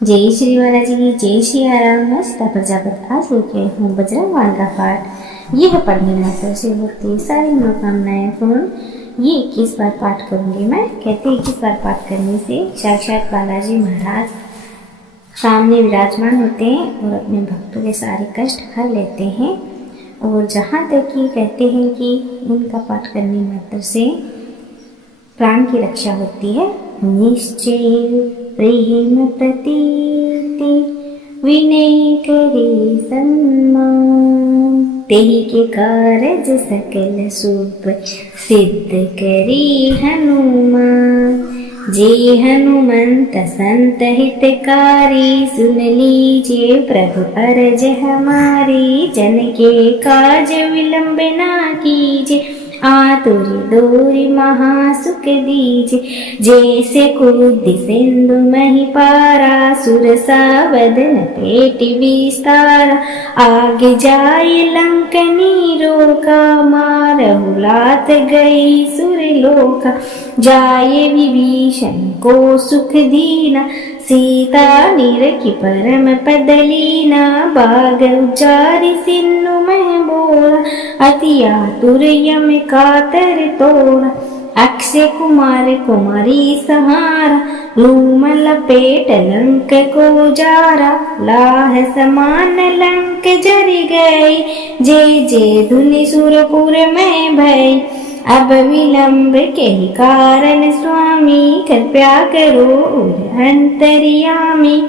जय श्री बालाजी की जय श्री राम। मैं सीता प्रजापत आज लेके हूँ बजरंग बाण का पाठ। यह पढ़ने मात्र से होती सारी मनोकामनाएं पूर्ण। ये 21 बार पाठ करूंगी मैं। कहते 21 बार पाठ करने से साक्षात बालाजी महाराज सामने विराजमान होते हैं और अपने भक्तों के सारे कष्ट हर लेते हैं। और जहाँ तक कि कहते हैं कि इनका पाठ करने मात्र से प्राण की रक्षा होती है। निश्चय प्रेम प्रतीति विनय करे सम्मान, तेहि के कारज सकल शुभ सिद्ध करी हनुमान। जे हनुमंत संत हितकारी, सुन लीजिए प्रभु अरज हमारी। जन के काज विलंब ना कीजिए, आतुर दूरी महासुख दीजे। जैसे कूदि सिंधु मही पारा, सुरसा बदन पेट विस्तारा। आगे जाए लंकनी रोका, मारहु लात गई सुरलोका। जाए विभीषण को सुख दीना, सीता निरखी परम पद लीना। बाग उचारि सिन्नु मह बोला, अति आतुर यम कातर तोड़ा। अक्षय कुमार कुमारी सहारा, लूम लपेट लंक को जारा। लाह समान लंक जर गई, जे जे धुनि सुरपुर में भई। अब विलंब के ही कारण स्वामी, कृपया करो अंतर्यामी।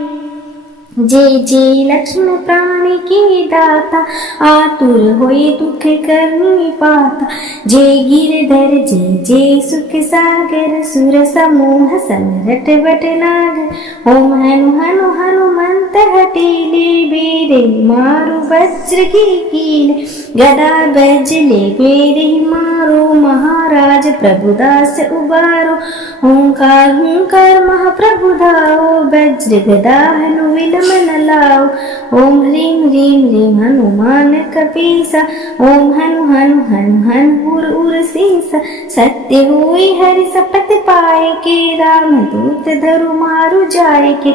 जे जे लक्ष्मण प्राण के दाता, आतुर होए दुख करनी पाता। जे गिरधर जे जे सुख सागर, सुर समूह समरट बट नागर। ओम हनु हनु हनुमंत हटेले, बेरे मारु वज्र की कीले। गदा बजले बेरे मारो, महाराज प्रभुदास उबारो। ओंकार हुंकार महाप्रभु धाओ, वज्र गदा हनु विलम न लाओ। ओम ह्रीं ह्रीं ह्रीं हनुमान कपीसा, ओम हनु हनु हनु हनु उर उर सीसा। सत्य हुई हरि सपत पाए के, राम दूत धरु मारु जाए के।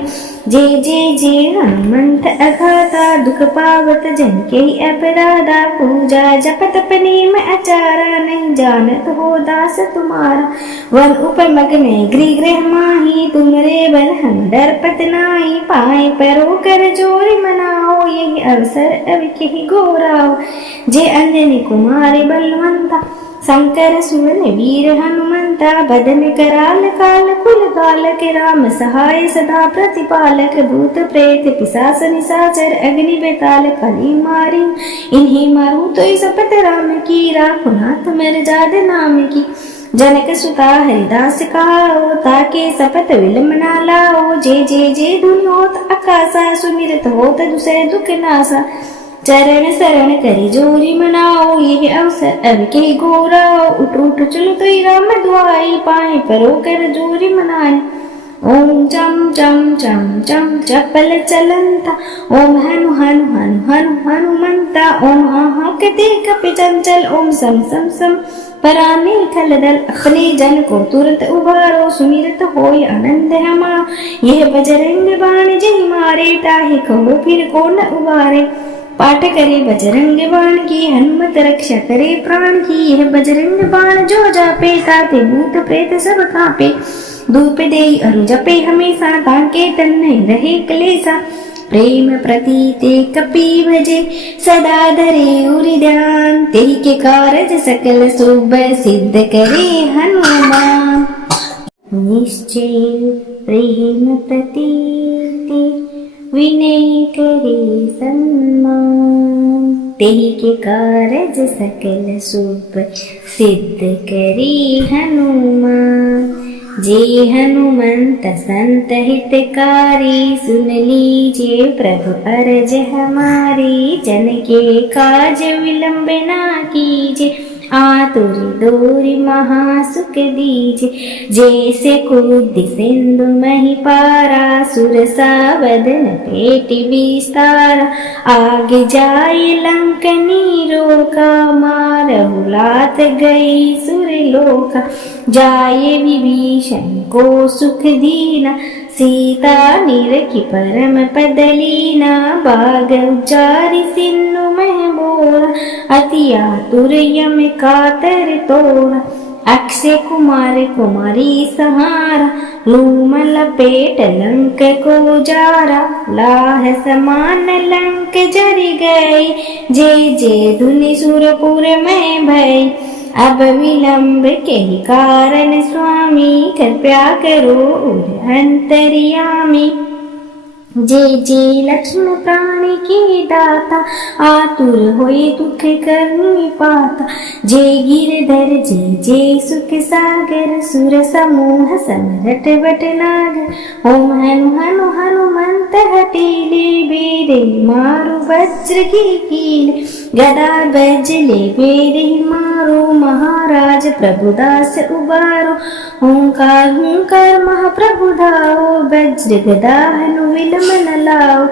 जे जे जे हनुमंत अघाता, दुख पावत जन के अपराधा। पूजा जप तप नेम आचारा, नहीं जानत हो दास तुम्हारा। वन उपमग में गृह गृह माही, तुमरे बल हम डरपत नाई। पाए परो कर जोर मनाओ, यही अवसर अब के गोराओ। जे अंजनी कुमार बलवंता, शंकर सुवन वीर हनुमंता। बदन कराल काल कुल कालक, राम सहाय सदा प्रतिपालक। भूत प्रेत पिशाच निशाचर, अग्नि बेताल कली मारी। इन्हीं मारू तो सपत राम की, राखो नाथ मर जाद नाम की। जनक सुता हरिदास कहाओ, ताके सपत विलम ना लाओ। जे जे जे धुनि होत आकाशा, सुमिरत होत दुसरे दुख नासा। चरण शरण करी जोरी मनाओ, ये अवसर अब के गोराओ। उठ उठ चलो तो राम दुआई, पाए परो कर जोरी मनाई। ओम चम चम चम चम चपल चलंता, ओम हनु हनु हनु हनु हनुमंता। ओम हाहाकते कपि चंचल, ओम सम सम सम पराने खलदल। अपने जन को तुरंत उबारो, सुमिरत होय आनंद हमारो। यह बजरंग बाण जहि मारे, ताहि कहो फिर को न उबारे। पाठ करे बजरंग बाण की, हनुमत रक्षा करे प्राण की। यह बजरंग बाण जो जापे, ताते भूत प्रेत सब कांपे। धूप दे अरु जपे हमेशा, ताके तन नहीं रहे क्लेशा। प्रेम प्रतीते कपि भजे, सदा धरे उरि ध्यान। तेहि के कारज सकल शुभ सिद्ध करे हनुमान। निश्चय प्रेम प्रतीति विनय करे सम्मान, तेहि के कारज सकल शुभ सिद्ध करी हनुमान। जे हनुमंत संत हितकारी, सुन लीजिए प्रभु अरज हमारी। जन के काज विलंब ना कीजिए, आतुर दूरी महासुख दीजे। जैसे कूदि सिंधु मही पारा, सुरसा बदन पेट विस्तारा। आगे जाए लंकनी रोका, मारहु लात गई सुरलोका। जाए विभीषण को सुख दीना, सीता निरखि परम पदलीना बाग उच्चारि सिन्नु मह बोला अति आतुर यम कातर तोड़ा अक्षय कुमार कुमारी सहारा लूम लपेट लंक को जारा लाह समान लंक जरि गई जय जय धुनि सुरपुर में भई अब विलंब के कारण स्वामी कृपया करो अंतर्यामी जय जय लक्ष्मण प्राण के दाता आतुर होए दुख करनी पाता जय गिरधर जय जय सुख सागर सुर समूह समरट बट नागर ओम हनु हनु हनुमंत हटीले बेरे मारु वज्र की कील गदा बजले बेरे मारो महाराज प्रभुदास उबारो ओंकार हुंकार महाप्रभु धाओ वज्र गदा हनु विलम मन लाओ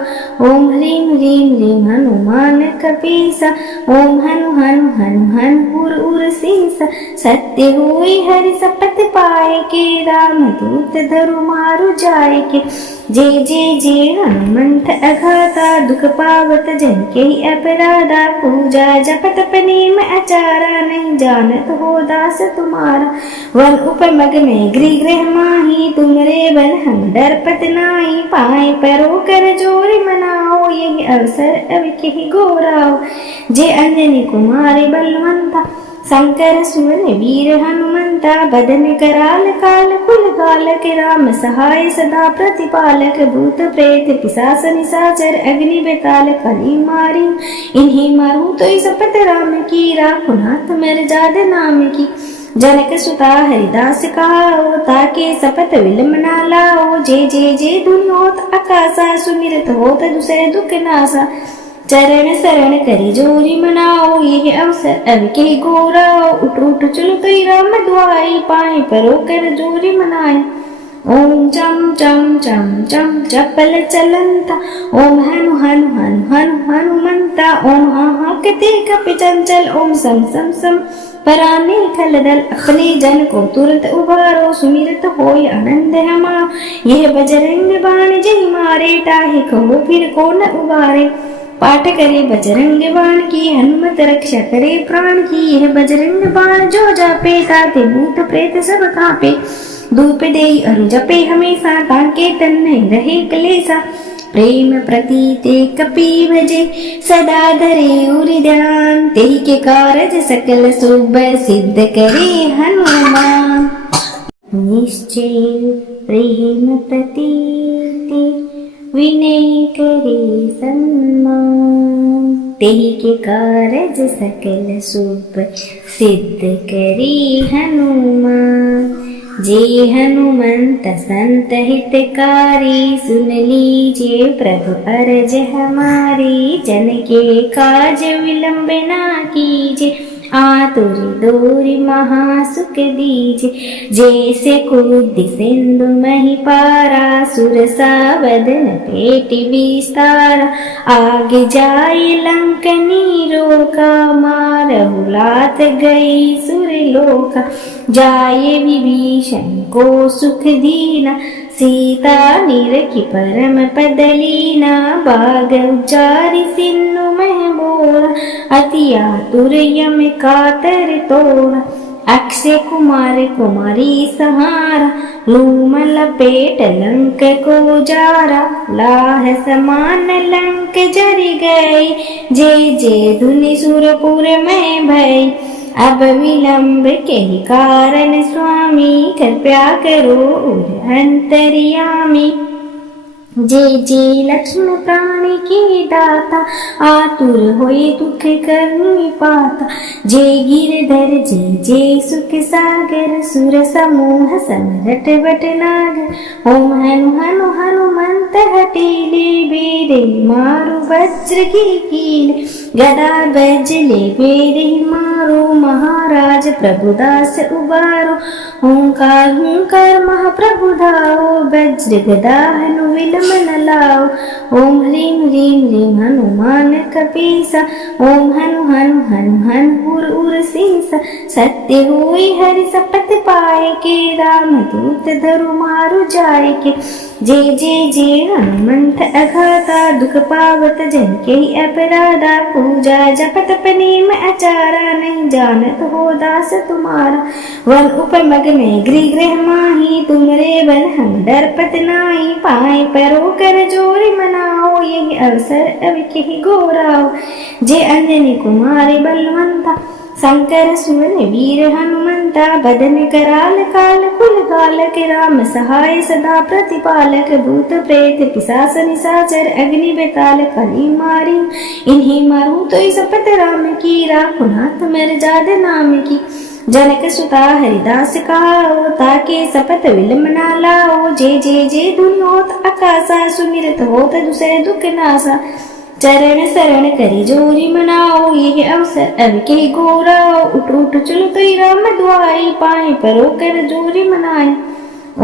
ओम ह्रीं ह्रीं ह्रीं हनुमान कपीसा ओम हनु हनु हनु हनु उर उर सीसा सत्य हुई हरि सपत पाए के राम दूत धरु मारु जाए के जय जय जय हनुमंत अघाता दुख पावत जन के अपराधा पूजा जप तप नेम आचारा नहीं जानत हो दास तुम्हारा वन उपमग में गृह गृह माही तुमरे बन हम डरपत नाई पाए परो कर जोरी मनाओ यही अवसर अब के गोराओ जय अंजनी कुमारी बलवंता शंकर सुवन वीर हनुमंता बदन कराल काल कुल कालक राम सहाय सदा प्रतिपालक भूत प्रेत पिशाच निशाचर अग्नि बेताल कली मारी इन्हीं मारू तो सपत राम की राखो नाथ मर जाद नाम की जनक सुता हरिदास कहाओ ताके सपत विलम ना लाओ जय जय जय धुनोत आकाशा सुमिरत होत दूसरे दुख नासा चरण शरण करी जोरी मनाओ ये अवसर अब के गोराओ उठ उठ चलो तो राम दुआई पाए परो कर जोरी मनाई ओम चम चम चम चम चपल चलंता ओम हनु हनु हनु हनु हनुमंता ओम हा हा कते कपि चंचल ओम सम सम सम पराने खलदल अपने जन को तुरंत उबारो सुमिरत होय आनंद हमा यह बजरंग बाण जय मारे टाहे कहो फिर को न उबारे पाठ करे बजरंग बाण की हनुमत रक्षा करे प्राण की यह बजरंग बाण जो जापे ताते भूत प्रेत सब कांपे धूप दे अरु जपे हमेशा ताके तन नहीं रहे क्लेशा प्रेम प्रतीते कपि भजे सदा धरे उरि ध्यान तेहि के कारज सकल शुभ सिद्ध करे हनुमान निश्चय प्रेम प्रतीते विनय करे सम्मान तेहि के कारज सकल शुभ सिद्ध करे हनुमान जय हनुमंत संत हितकारी सुन लीजिए प्रभु अरज हमारी जन के काज विलंब ना कीजिए आतुर दूरी महासुख दीजिए जैसे कूद सिंधु मही पारा सुर सावदन पेटि विस्तारा आगे जाए लंकनी रोका मारहु लात गई सुर लोका जाए विभीषण को सुख दीना सीता निरखि परम पदलीना बाग उच्चारि सिन्नु मह बोला अति आतुर यम कातर तोड़ा अक्षय कुमार कुमारी सहारा लूम लपेट लंक को जारा लाह समान लंक जरि गई जय जय धुनि सुरपुर में भई अब विलंब के कारण स्वामी कृपया करो अंतर्यामी जय जय लक्ष्मण प्राण के दाता आतुर होए दुख करनी पाता जय गिरधर जय जय सुख सागर सुर समूह समरट बट नागर ओम हनु हनु हनुमंत हटीले बेरे मारु वज्र की कील गदा बजले बेरे मारो महाराज प्रभुदास उबारो ओंकार हुंकार महाप्रभु धाओ वज्र गदा हनु विलम न लाओ ओम ह्रीं ह्रीं ह्रीं हनुमान कपीसा ओम हनु हनु हनु हनु उर उर सीसा सत्य हुई हरि सपत पाए के राम दूत धरु मारु जाए के जय हनुमंत अघाता दुख पावत जन के अपराधा पूजा जप तप नेम आचारा नहीं जानत हो दास तुम्हारा वन उपमग में गृह गृह माही तुमरे बन हम डरपत नाई पाए परो कर जोरी मनाओ यही अवसर अब के गोराओ जय अंजनी कुमारी बलवंता शंकर सुवन वीर हनुमंता बदन कराल काल कुल कालक राम सहाय सदा प्रतिपालक भूत प्रेत पिशाच निशाचर अग्नि बेताल कली मारी इन्हीं मारू तो सपत राम की राखो नाथ मेरे जाद नाम की जनक सुता हरिदास कहाओ ताके सपत विलम ना लाओ जय दुनियोत आकाशा सुमिरत होत दूसरे दुख नासा चरण शरण करी जोरी मनाओ ये अवसर अब के गोराओ उठ उठ चलो तो राम दुआई पाए परो कर जोरी मनाए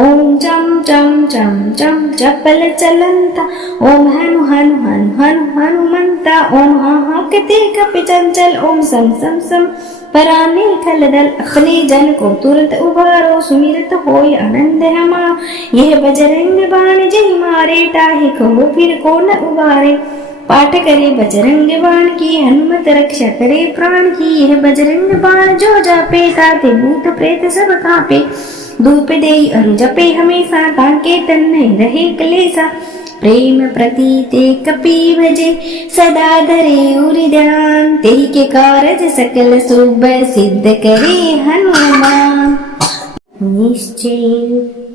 ओम चम चम चम चम चपल चलंता ओम हनु हनु हनु हनु हनुमंता ओम हा कते कप चंचल ओम सम सम सम पराने खलदल अपने जन को तुरंत उबारो सुमिरत होय आनंद हमा यह बजरंग बाण जय मारे टाहे कहो फिर को न उबारे पाठ करे बजरंग बाण की हनुमत रक्षा करे प्राण की यह बजरंग बाण जो जापे ताते भूत प्रेत सब कांपे धूप दे अरु जपे हमेशा ताके तन नहीं रहे क्लेशा प्रेम प्रतीते कपि भजे सदा धरे उरि ध्यान तेहि के कारज सकल शुभ सिद्ध करे हनुमान निश्चय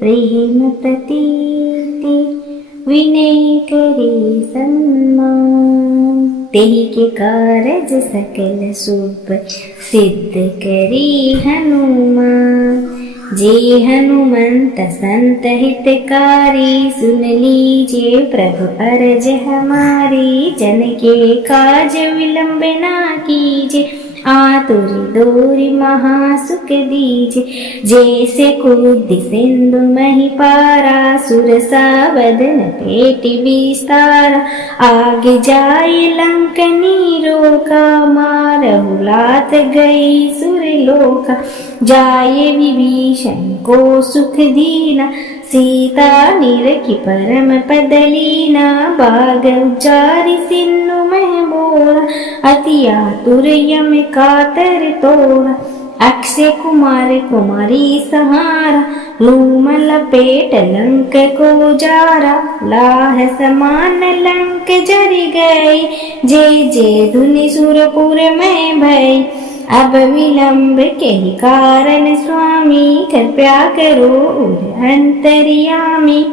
प्रेम प्रतीते विनय करे सम्मान तेहि के कारज सकल शुभ सिद्ध करे हनुमान जे हनुमंत संत हितकारी सुन लीजिए प्रभु अरज हमारी जन के काज विलंब ना कीजिए आतुर दोरी महासुख दीजे जैसे कूद सिंधु मही पारा सुर सावदन पेट विस्तारा आगे जाए लंकनी रोका मारहु लात गई सुर लोका जाए विभीषण को सुख दीना सीता निरखी परम पदलीना बाग उचारि सिन्नु मह बोला अति आतुर यम कातर तोड़ा अक्षय कुमार कुमारी सहारा लूम लपेट लंक को जारा लाह समान लंक जरि गई जय धुनि सुरपुर में भई अब विलंब के कारण स्वामी कृपया करो अंतर्यामी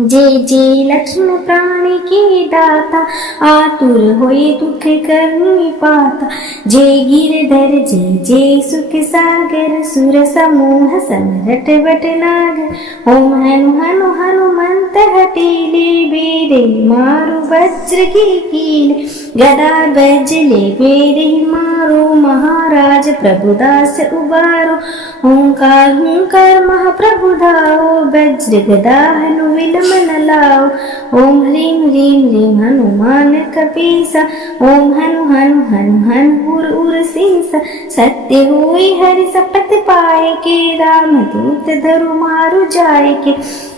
जय लक्ष्मण प्राणी के दाता आतुर होए दुख करनी पाता जय गिरधर जय सुख सागर सुर समूह समरट बट नागर ओम हनु हनु हनुमंत हटेले बेरे मारु वज्र की कील गदा बजले बेरे मारो महाराज प्रभुदास उबारो ओंकार हुंकार महाप्रभु धाओ वज्र गदा हनु विलम न लाओ ओम ह्रीं ह्रीं ह्रीं हनुमान कपीसा ओम हनु हनु हनु हनु उर उर सीसा सत्य हुई हरि सपत पाए के राम दूत धरु मारु जाए के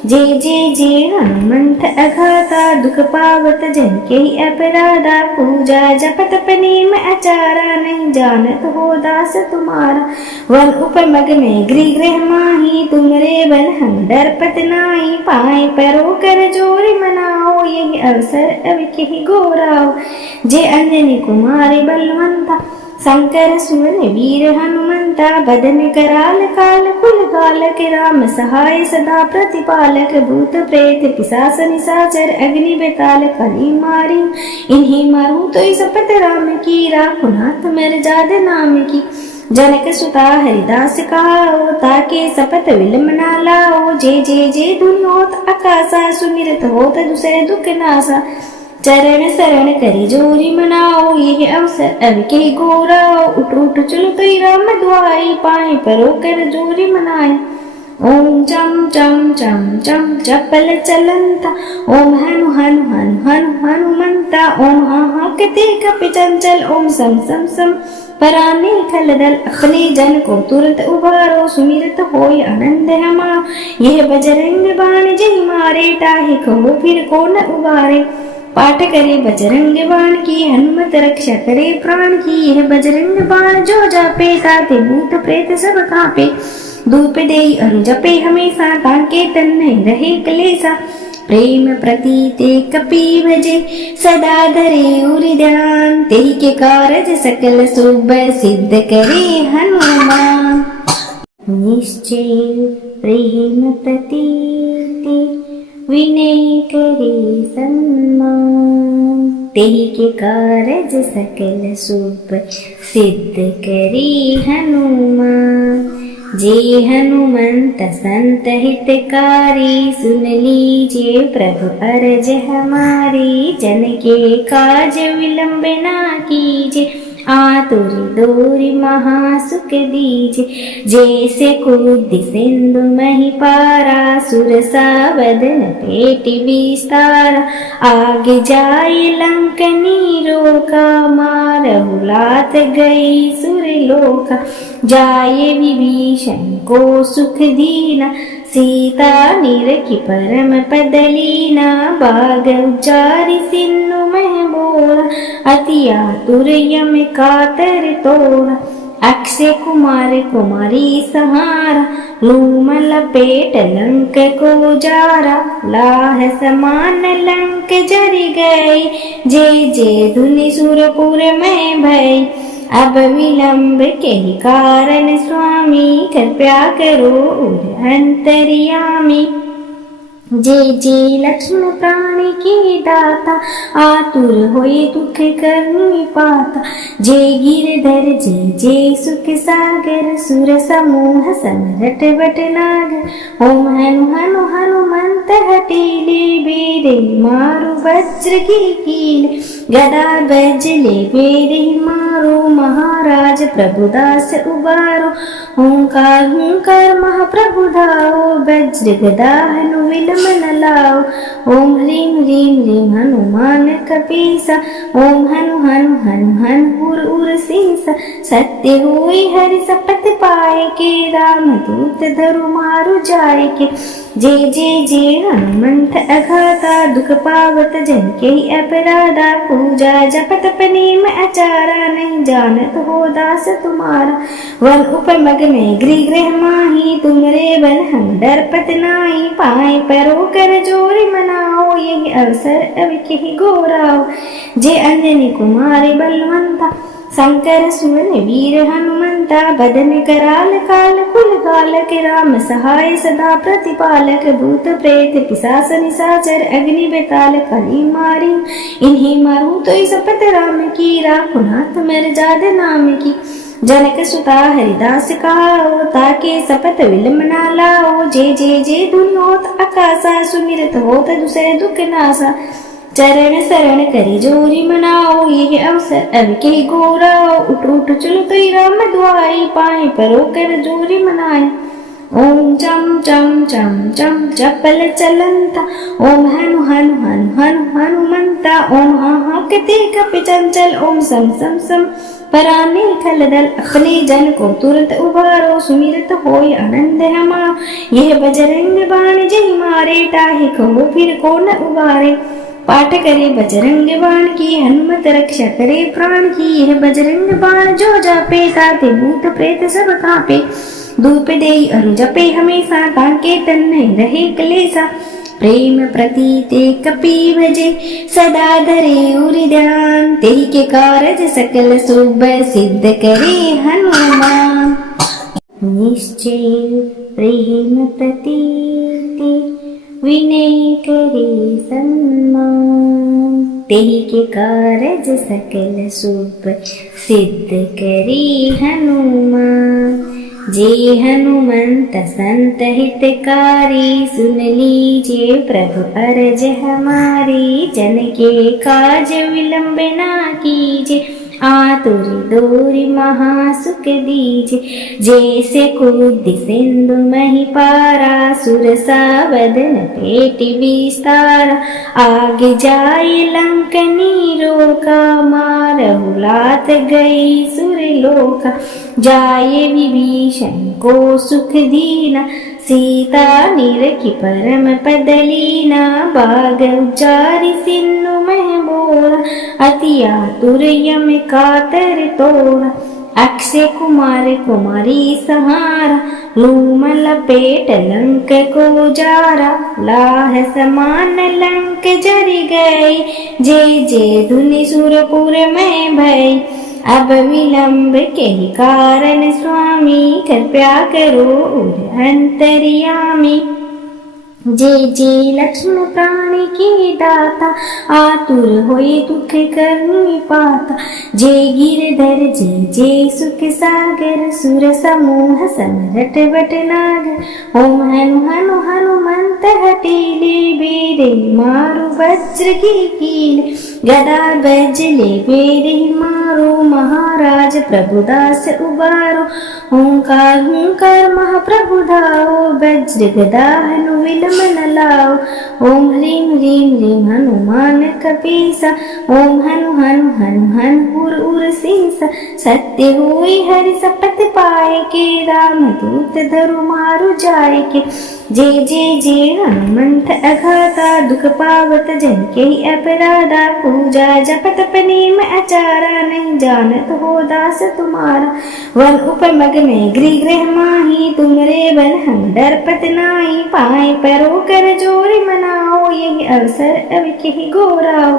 जय हनुमंत अघाता दुख पावत जन के अपराधा पूजा जप तप नेम आचारा नहीं जानत हो दास तुम्हारा वन उपमग में गृह गृह माही तुमरे बन हम डरपत नाई पाए परो कर जोरी मनाओ यही अवसर अब के गोराओ जय अंजनी कुमारी बलवंता शंकर सुवन वीर हनुमंता बदन कराल काल कुल कालक राम सहाय सदा प्रतिपालक भूत प्रेत पिशाच निशाचर अग्नि बेताल कली मारी इन्हीं मारू तो सपत राम की राखो नाथ मेरे जाद नाम की जनक सुता हरिदास कहाओ ताके सपत विलम ना लाओ जय दुनियोत आकाशा सुमिरत होत दूसरे दुख नासा चरण शरण करी जोरी मनाओ, ये अवसर अब के गोराओ। उठ उठ चलो तो राम दुआई, पाए परो कर जोरी मनाए। ओम चम चम चम चम चपल चलंता, ओम हनु हनु हनु हनु हनुमंता। ओम हा हा कते कप चंचल, ओम सम सम सम पराने खलदल। अपने जन को तुरंत उबारो, सुमिरत होय आनंद हमा। यह बजरंग बाण जय मारे, टाहे कहो फिर को न उबारे। पाठ करे बजरंग बाण की, हनुमत रक्षा करे प्राण की। यह बजरंग बाण जो जापे, ताते भूत प्रेत सब कांपे। धूप देई अरु जपे हमेशा, ताके तन नहीं रहे क्लेशा। प्रेम प्रतीते कपि भजे, सदा धरे उरि ध्यान। तेहि के कारज सकल शुभ, सिद्ध करे हनुमान। निश्चय प्रेम प्रतीते, विनय करे सम्मान। तेहि के कारज सकल शुभ, सिद्ध करे हनुमान। जे हनुमंत संत हितकारी, सुन लीजिए प्रभु अरज हमारी। जन के काज विलंब ना कीजिए, आतुर दूरी महासुख दीजे। जैसे कूद सिंधु मही पारा, सुरसा बदन पेट विस्तारा। आगे जाए लंकनी रोका, मारहु लात गई सुरलोका। जाए विभीषण को सुख दीना, सीता निरखी परम पद लीना। बाग उचारि सिन्नु मह बोला, अति आतुर यम कातर तोड़ा। अक्षय कुमार कुमारी सहारा, लूम लपेट लंक को जारा। लाह समान लंक जरि गई, जे जे धुनि सुरपुर में भई। अब विलंब के कारण स्वामी, कृपया करो अंतर्यामी। जय जय लक्ष्मण प्राण के दाता, आतुर होए दुख करनी पाता। जय गिरधर जय जय सुख सागर, सुर समूह समरट बट नागर। ओम हनु हनु हनुमंत हटेले, बेरे मारु वज्र की कीले। गदा बजले बेरे मारो, महाराज प्रभुदास उबारो। ओंकार हुंकार महाप्रभु धाओ, वज्र गदा हनु विलम न लाओ। ओम ह्रीं ह्रीं ह्रीं हनुमान कपीसा, ओम हनु हनु हनु हनु उर उर सीसा। सत्य हुई हरि शपथ पाए के, राम दूत धरु मारु जाय के। जय जय जय हनुमंत अघाता, दुख पावत जन के अपराधा। पूजा जप तप नेम आचारा, नहीं जानत हो दास तुम्हारा। वन उपमग में गृह गृह माही, तुमरे बन हम डरपत नाई। पाए परो कर जोरी मनाओ, यही अवसर अब के गोराओ। जे अंजनी कुमारी बलवंता, शंकर सुवन वीर हनुमंता। बदन कराल काल कुल कालक, राम सहाय सदा प्रतिपालक। भूत प्रेत पिशाच निशाचर, अग्नि बेताल कली मारी। इन्हीं मारूं तो शपथ राम की, राखो नाथ मर्याद नाम की। जनक सुता हरिदास कहाओ, ताके शपथ विलंब ना लाओ। जय जय जय धुनि होत आकाशा, सुमिरत होत दूसरे दुख नासा। चरण शरण करी जोरी मनाओ, ये अवसर अब के गोराओ। उठ उठ चलो तो राम दुआई, पाए परो कर जोरी मनाए। ओम चम चम चम चम चपल चलंता, ओम हनु हनु हनु हनु हनुमंता। ओम हा हा कते कप चंचल, ओम सम सम सम पराने खलदल। अपने जन को तुरंत उबारो, सुमिरत होय आनंद हमा। यह बजरंग बाण जय मारे, टाहे कहो फिर को न उबारे। पाठ करे बजरंग बाण की, हनुमत रक्षा करे प्राण की। यह बजरंग बाण जो जापे, ताते भूत प्रेत सब कांपे। धूप देई अरु जपे हमेशा, ताके तन नहीं रहे क्लेशा। प्रेम प्रतीते कपि भजे, सदा धरे उरि ध्यान। तेहि के कारज सकल शुभ, सिद्ध करे हनुमान। निश्चय प्रेम प्रतीते, विनय करे सम्मान। तेहि के कारज सकल शुभ, सिद्ध करे हनुमान। जे हनुमंत संत हितकारी, सुन लीजिए प्रभु अरज हमारी। जन के काज विलंब ना कीजिए, आतुर दूरी महासुख दीजिए। जैसे कूदि सिंधु मही पारा, सुरसा बदन पेटि विस्तारा। आगे जाए लंकनी रोका, मारहु लात गई सुरलोका। जाए विभीषण को सुख दीना, सीता निरखी परम पद लीना। बाग उचारि सिन्नु मह बोला, अति आतुर यम कातर तोड़ा। अक्षय कुमार कुमारी सहारा, लूम लपेट लंक को जारा। लाह समान लंक जरि गई, जय जय धुनि सुरपुर में भई। अब विलंब के कारण स्वामी, कृपया करो अंतर्यामी। जय जय लक्ष्मण प्राण के दाता, आतुर होए दुख करनी पाता। जय गिरधर जय जय सुख सागर, सुर समूह समरट बट नागर। ओम हनु हनु हनुमंत हटीले, बेरे मारु वज्र की कीले। गदा बजले बेरे मारो, महाराज प्रभुदास उबारो। ओंकार हुंकार महाप्रभु धाओ, वज्र गदा हनु विलम न लाओ। ओम ह्रीं ह्रीं ह्रीं हनुमान कपीसा, ओम हनु हनु हनु हनु उर उर सीसा। सत्य हुई हरि सपत पाए के, राम दूत धरु मारु जाय के। जय जय जय हनुमंत अघाता, दुख पावत जन के अपराधा। पूजा जप तप नेम आचारा, नहीं जानत हो दास तुम्हारा। वन उपमग में गृह गृह माही, तुमरे बल हम डरपत नाही। पाए परो कर जोरी मनाओ, यही अवसर अब के गोराओ।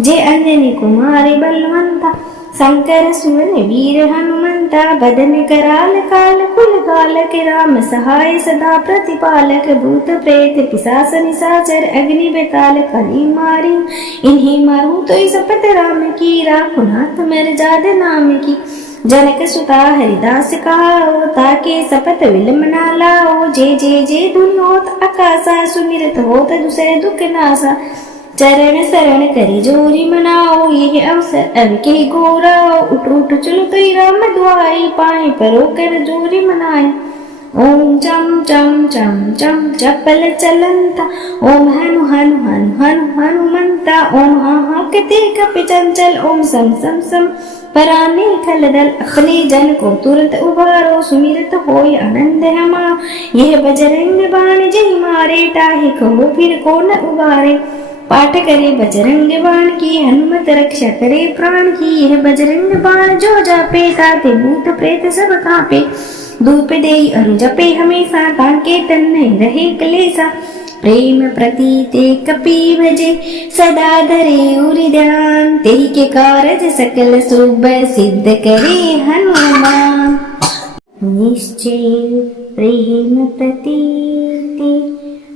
जय अंजनी कुमारी बलवंता, शंकर सुवन वीर हनुमंता। बदन कराल काल कुल कालक, राम सहाय सदा प्रतिपालक। भूत प्रेत पिशाच निशाचर, अग्नि बेताल कली मारी। इन्हीं मारू तो शपथ राम की, राखो नाथ मर्याद नाम की। जनक सुता हरिदास कहाओ, ताके शपथ विलम ना लाओ। जय जय जय धुनि होत आकाशा, सुमिरत होत दूसरे दुख नासा। चरण शरण करी जोरी मनाओ, यह अवसर अब के गोराओ। उठ उठ चलो तो राम दुआई, पाए परो कर जोरी मनाई। ओम चम चम चम चम चपल चलंता, ओम हनु हनु हनु हनु हनुमंता। ओम हा हा कते कपि चंचल, ओम सम सम सम पराने खलदल। अपने जन को तुरंत उबारो, सुमिरत होय आनंद हमा। यह बजरंग बाण जय मारे, ताहि कहो फिर को न उबारे। पाठ करे बजरंग बाण की, हनुमत रक्षा करे प्राण की। यह बजरंग बाण जो जापे, ताते भूत प्रेत सब कांपे। धूप देई अरु जपे हमेशा, ताके तन नहीं रहे क्लेशा। प्रेम प्रतीते कपि भजे, सदा धरे उरि ध्यान। तेहि के कारज सकल शुभ, सिद्ध करे हनुमान। निश्चय प्रेम प्रतीते,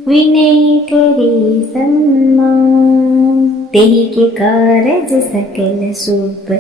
विनय करे सम्मान। तेहि के कारज सकल शुभ,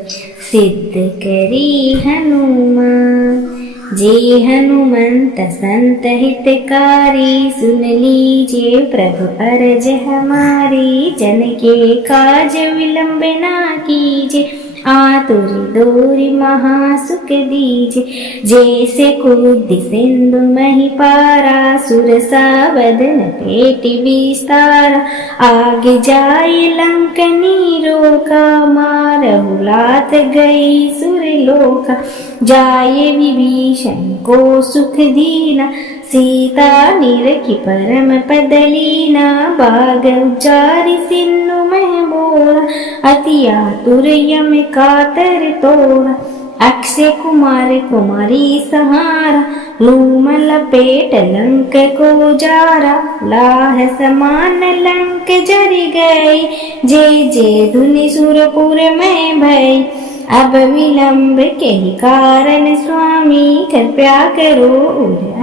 सिद्ध करे हनुमान। जय हनुमंत संत हितकारी, सुन लीजिए प्रभु अरज हमारी। जन के काज विलंब ना कीजिए, आतुर दूरी महासुख दीजिए। जैसे कूदि सिंधु मही पारा, सुरसा बदन पेटि विस्तारा। आगे जाए लंकनी रोका, मारहु लात गई सुरलोका। जाए विभीषण को सुख दीना, सीता निरखी परम पद लीना। बाग उचारि सिन्नु मह बोला, अति आतुर यम कातर तोड़ा। अक्षय कुमार कुमारी सहारा, लूम लपेट लंक को जारा। लाह समान लंक जरि गई, जय जय धुनि सुरपुर में भई। अब विलंब के कारण स्वामी, कृपया करो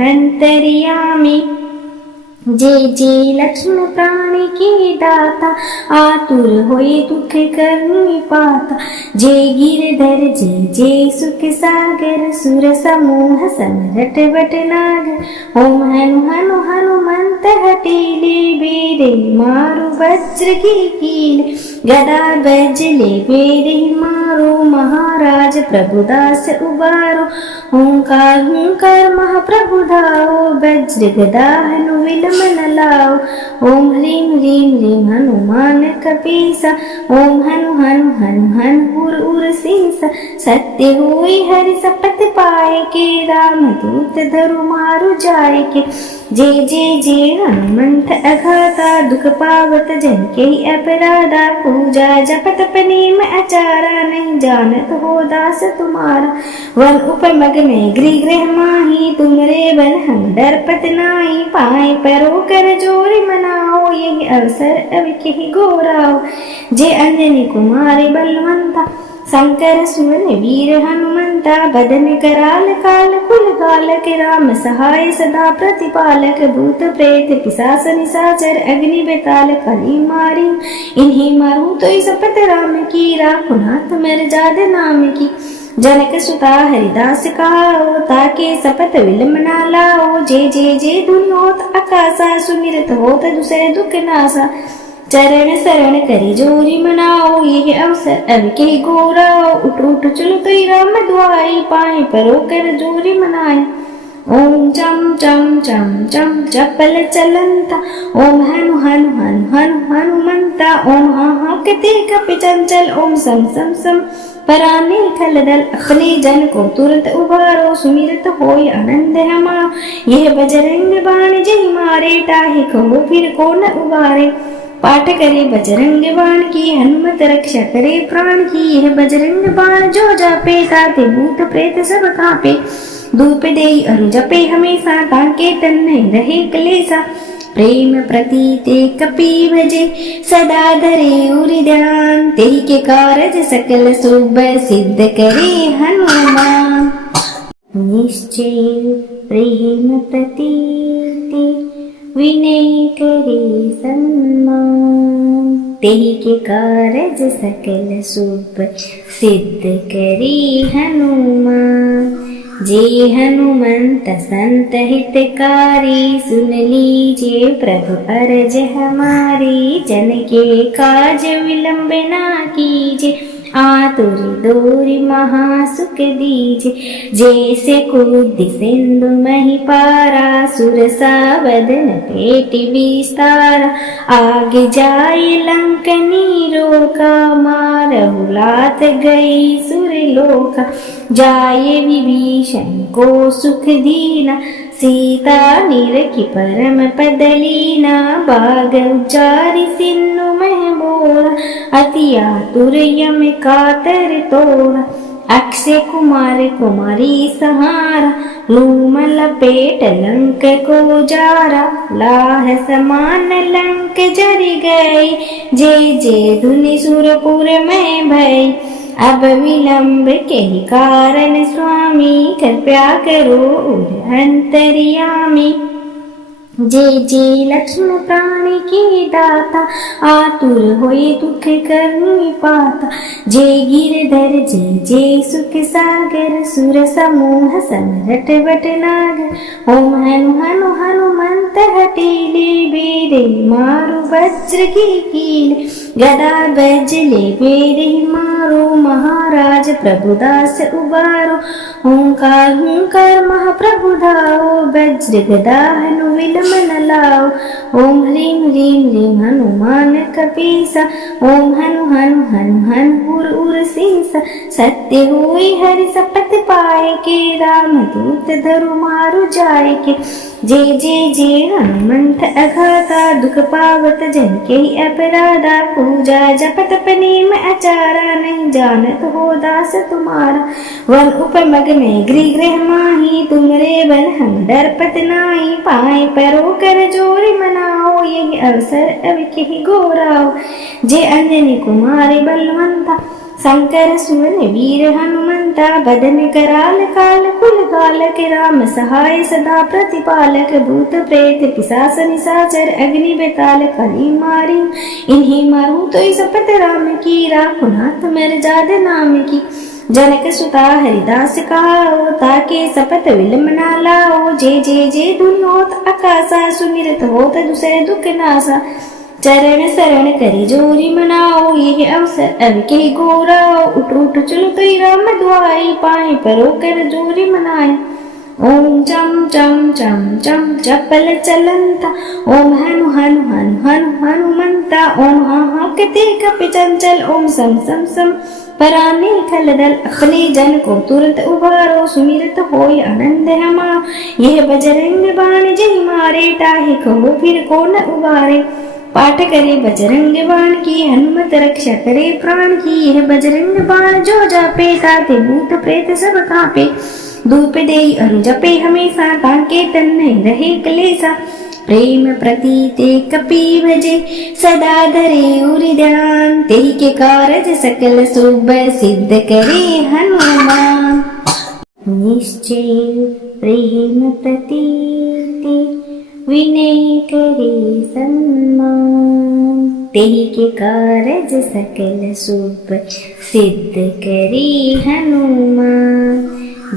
अंतर्यामी। जय जय लक्ष्मण प्राण के दाता, आतुर होए दुख करनी पाता। जय गिरधर जय जय सुख सागर, सुर समूह समरट बटनागर। ओम हनु हनु हनुमंत हटेले, बेरे मारु वज्र की कील। गदा बजले बेरे मारो, महाराज प्रभुदास उबारो। ओंकार हुंकार महाप्रभु धाओ, वज्र गदा हनु विलम मन लाओ। ओम ह्रीं ह्रीं ह्रीं हनुमान कपीसा, ओम हनु हनु हनु हनु उर उर सीसा। सत्य हुई हरि सपत पाए के, राम दूत धरु मारु जाय के। जय जय जय हनुमंत अघाता, दुख पावत जन के अपराधा। पूजा जप तप नेम आचारा, नहीं जानत हो दास तुम्हारा। वन उपमग में गृह गृह माही, तुमरे बन हम डरपत नाही। पाए परो कर जोरी मनाओ, यही अवसर अब के गोराओ। जय अंजनी कुमारी बलवंता, शंकर सुवन वीर हनुमंता। बदन कराल काल कुल कालक, राम सहाय सदा प्रतिपालक। भूत प्रेत पिशाच निशाचर, अग्नि बेताल कली मारी। इन्हीं मारू तो सपत राम की, राखो नाथ मर्याद नाम की। जनक सुता हरिदास कहाओ, ताके सपत विलम ना लाओ। जय जय जय धुनि होत आकाशा, सुमिरत होत दूसरे दुख नासा। चरण शरण करी जोरी मनाओ, ये अवसर अब के गोराओ। उठ उठ चलो तो राम दुआई, पाए परो कर जोरी मनाई। ओम चम चम चम चम चपल चलंता, ओम हनु हनु हनु हनु हनुमंता। ओम हाहाकते कपि चंचल, ओम सम सम सम पराने खलदल। अपने जन को तुरंत उबारो, सुमिरत होय आनंद हमारो। यह बजरंग बाण जय मारे, टाहे कहो फिर को न उबारे। पाठ करे बजरंग बाण की, हनुमत रक्षा करे प्राण की। यह बजरंग बाण जो जापे, ताते भूत प्रेत सब कांपे। धूप देई अरु जपे हमेशा, ताके तन नहीं रहे क्लेशा। प्रेम प्रतीते कपि भजे, सदा धरे उरि ध्यान। तेहि के कारज सकल शुभ, सिद्ध करे हनुमान। निश्चय प्रेम प्रतीते, विनय करे सम्मान। तेहि के कारज सकल शुभ, सिद्ध करे हनुमान। जय हनुमंत संत हितकारी, सुन लीजिए प्रभु अरज हमारी। जन के काज विलंब ना कीजिए, आतुर दूरी महासुख दीजे। जैसे कूद सिंधु मही पारा, सुर सावदन पेटि विस्तारा। आगे जाए लंकनी रोका, मारहु लात गई सुर लोका। जाए विभीषण को सुख दीना, सीता निरखी परम पदलीना। बाग उचारि सिन्नु मह बोला, अति आतुर यम कातर तोड़ा। अक्षय कुमार कुमारी सहारा, लूम लपेट लंक को जारा। लाह समान लंक जरि गई, जय जय धुनि सुरपुर में भई। अब विलंब के कारण स्वामी, कृपया करो अंतर्यामी। जय जय लक्ष्मण प्राण के दाता, आतुर होए दुख करनी पाता। जय गिरधर जय जय सुख सागर, सुर समूह समरट बटनागर। ओम हनु हनु हनुमंत हटेले, बेरे मारु वज्र की कील। गदा बजले बेरे मारो, महाराज प्रभुदास उबारो। ओंकार हुंकार महाप्रभु धाओ, वज्र गदा हनु विलम मन लाओ। ओम ह्रीं ह्रीं ह्रीं हनुमान कपीसा, ओम हनु हनु हनु हनु उर उर सीसा। सत्य हुई हरि सपत पाए के, राम दूत धरु मारु जाय के। जय जय जय हनुमंत अघाता, दुख पावत जन के अपराधा। पूजा जप तप नेम आचारा, नहीं जानत हो दास तुम्हारा। वन उपमग में गृह गृह माही, तुमरे बन हम डरपत नाही। पाए परो कर जोरी मनाओ, यही अवसर अब के गोराओ। जय अंजनी कुमारी बलवंता, शंकर सुवन वीर हनुमंता बदन कराल काल कुल कालक राम सहाय सदा प्रतिपालक भूत प्रेत पिशाच निशाचर अग्नि बेताल कली मारी इन्हीं मारूं तो सपत राम की राखो नाथ मर जाद नाम की जनक सुता हरिदास कहाओ ताके सपत विलम ना लाओ जे जे जे धुन होत आकाशा सुमिरत होत दुसरे दुख नासा चरण शरण करी जोरी मनाओ ये अवसर अब के गोराओ उठ उठ चलो तो राम दुआई पाए परो कर जोरी मनाए ओम चम चम चम चम चपल चलंता ओम हनु हनु हनु हनु हनुमंता ओम हा हा कते कप चंचल ओम सम सम सम पराने खलदल अपने जन को तुरंत उबारो सुमिरत होय आनंद हमा यह बजरंग बाण जय मारे टाहे कहो फिर कौन उबारे पाठ करे बजरंग बाण की हनुमत रक्षा करे प्राण की यह बजरंग बाण जो जापे ताते भूत प्रेत सब कांपे धूप दे अरु जपे हमेशा ताके तन नहीं रहे क्लेशा प्रेम प्रतीते कपि भजे सदा धरे उरि ध्यान तेहि के कारज सकल शुभ सिद्ध करे हनुमान निश्चय प्रेम प्रतीते विनय करे सम्मान तेहि के कारज सकल शुभ सिद्ध करे हनुमान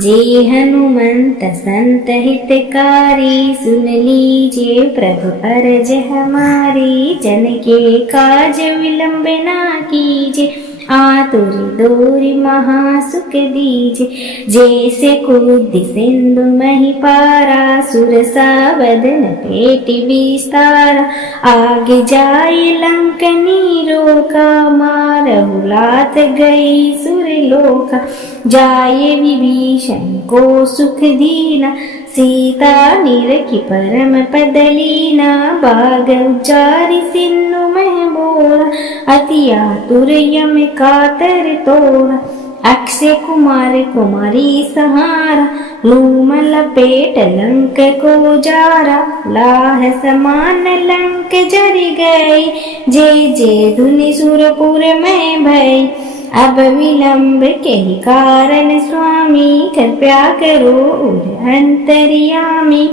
जे हनुमंत संत हितकारी सुन लीजिए प्रभु अरज हमारी जन के काज विलंब ना कीजिए आतुर दूरी महासुख दीजे जैसे कूद सिंधु मही पारा सुर सावदन पेट विस्तारा आगे जाए लंकनी रोका मारहु लात गई सुर लोका जाए विभीषण को सुख दीना सीता निरखी परम पदलीना बाग उचारी सिन्नु मह बोरा अति आतुर यम कातर तोरा अक्षय कुमार कुमारी सहारा लूम लपेट लंक को जारा लाह समान लंक जर गई जे जे धुनि सुरपुर में भई अब विलंब के कारण स्वामी कृपया करो अंतर्यामी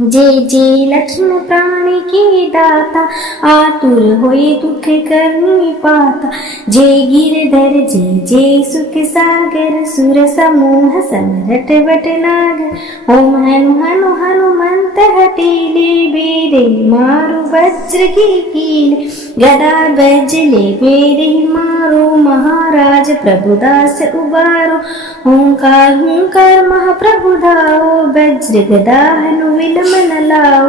जय जय लक्ष्मण प्राणी के दाता आतुर होए दुख करनी पाता जय गिरधर जय जय सुख सागर सुर समूह समरट बट नागर ओम हनु हनु हनुमंत हटेले बेरे मारु वज्र की कील गदा बजले बेरे मारो महाराज प्रभुदास उबारो ओंकार हुंकार महाप्रभु धाओ वज्र गदा हनु विलम मन लाओ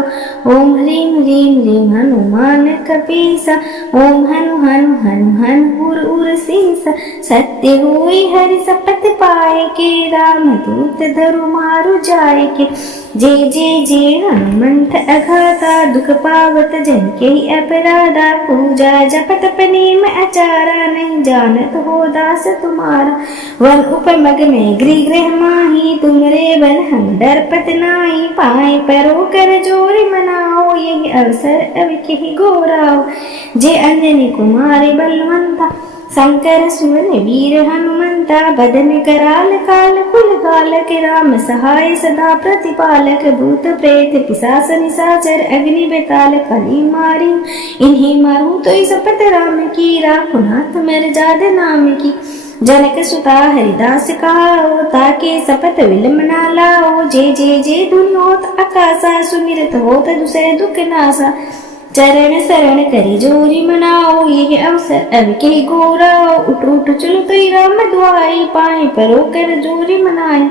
ओम ह्रीं ह्रीं ह्रीं हनुमान कपीसा ओम हनु हनु हनु हनु उर उर सीसा सत्य हुई हरि सपत पाए के राम दूत धरु मारु जाए के जय जय जय हनुमंत अघाता दुख पावत जन के अपराधा पूजा जपत पनेम अचारा नहीं जानत हो दास तुम्हारा वन उपमग में गृह गृह माही तुमरे वन हम डरपत नाई पाए परो कर जोरी मनाओ यही अवसर अब के गोराओ जे अंजनी कुमारी बलवंता शंकर सुवन वीर हनुमंता बदन कराल काल कुल कालक राम सहाय सदा प्रतिपालक भूत प्रेत पिशाच निशाचर अग्नि बेताल कली मारी इन्हीं मारूं तो सपत राम की राखो नाथ मर जाद नाम की जनक सुता हरिदास कहाओ ताके सपत विलम ना लाओ जे जे जे धुन होत आकाशा सुमिरत होत दुसरे दुख नासा चरण शरण करी जोरी मनाओ ये अवसर अब के गोराओ उठ उठ चलो तो राम दुआई पाए परो कर जोरी मनाए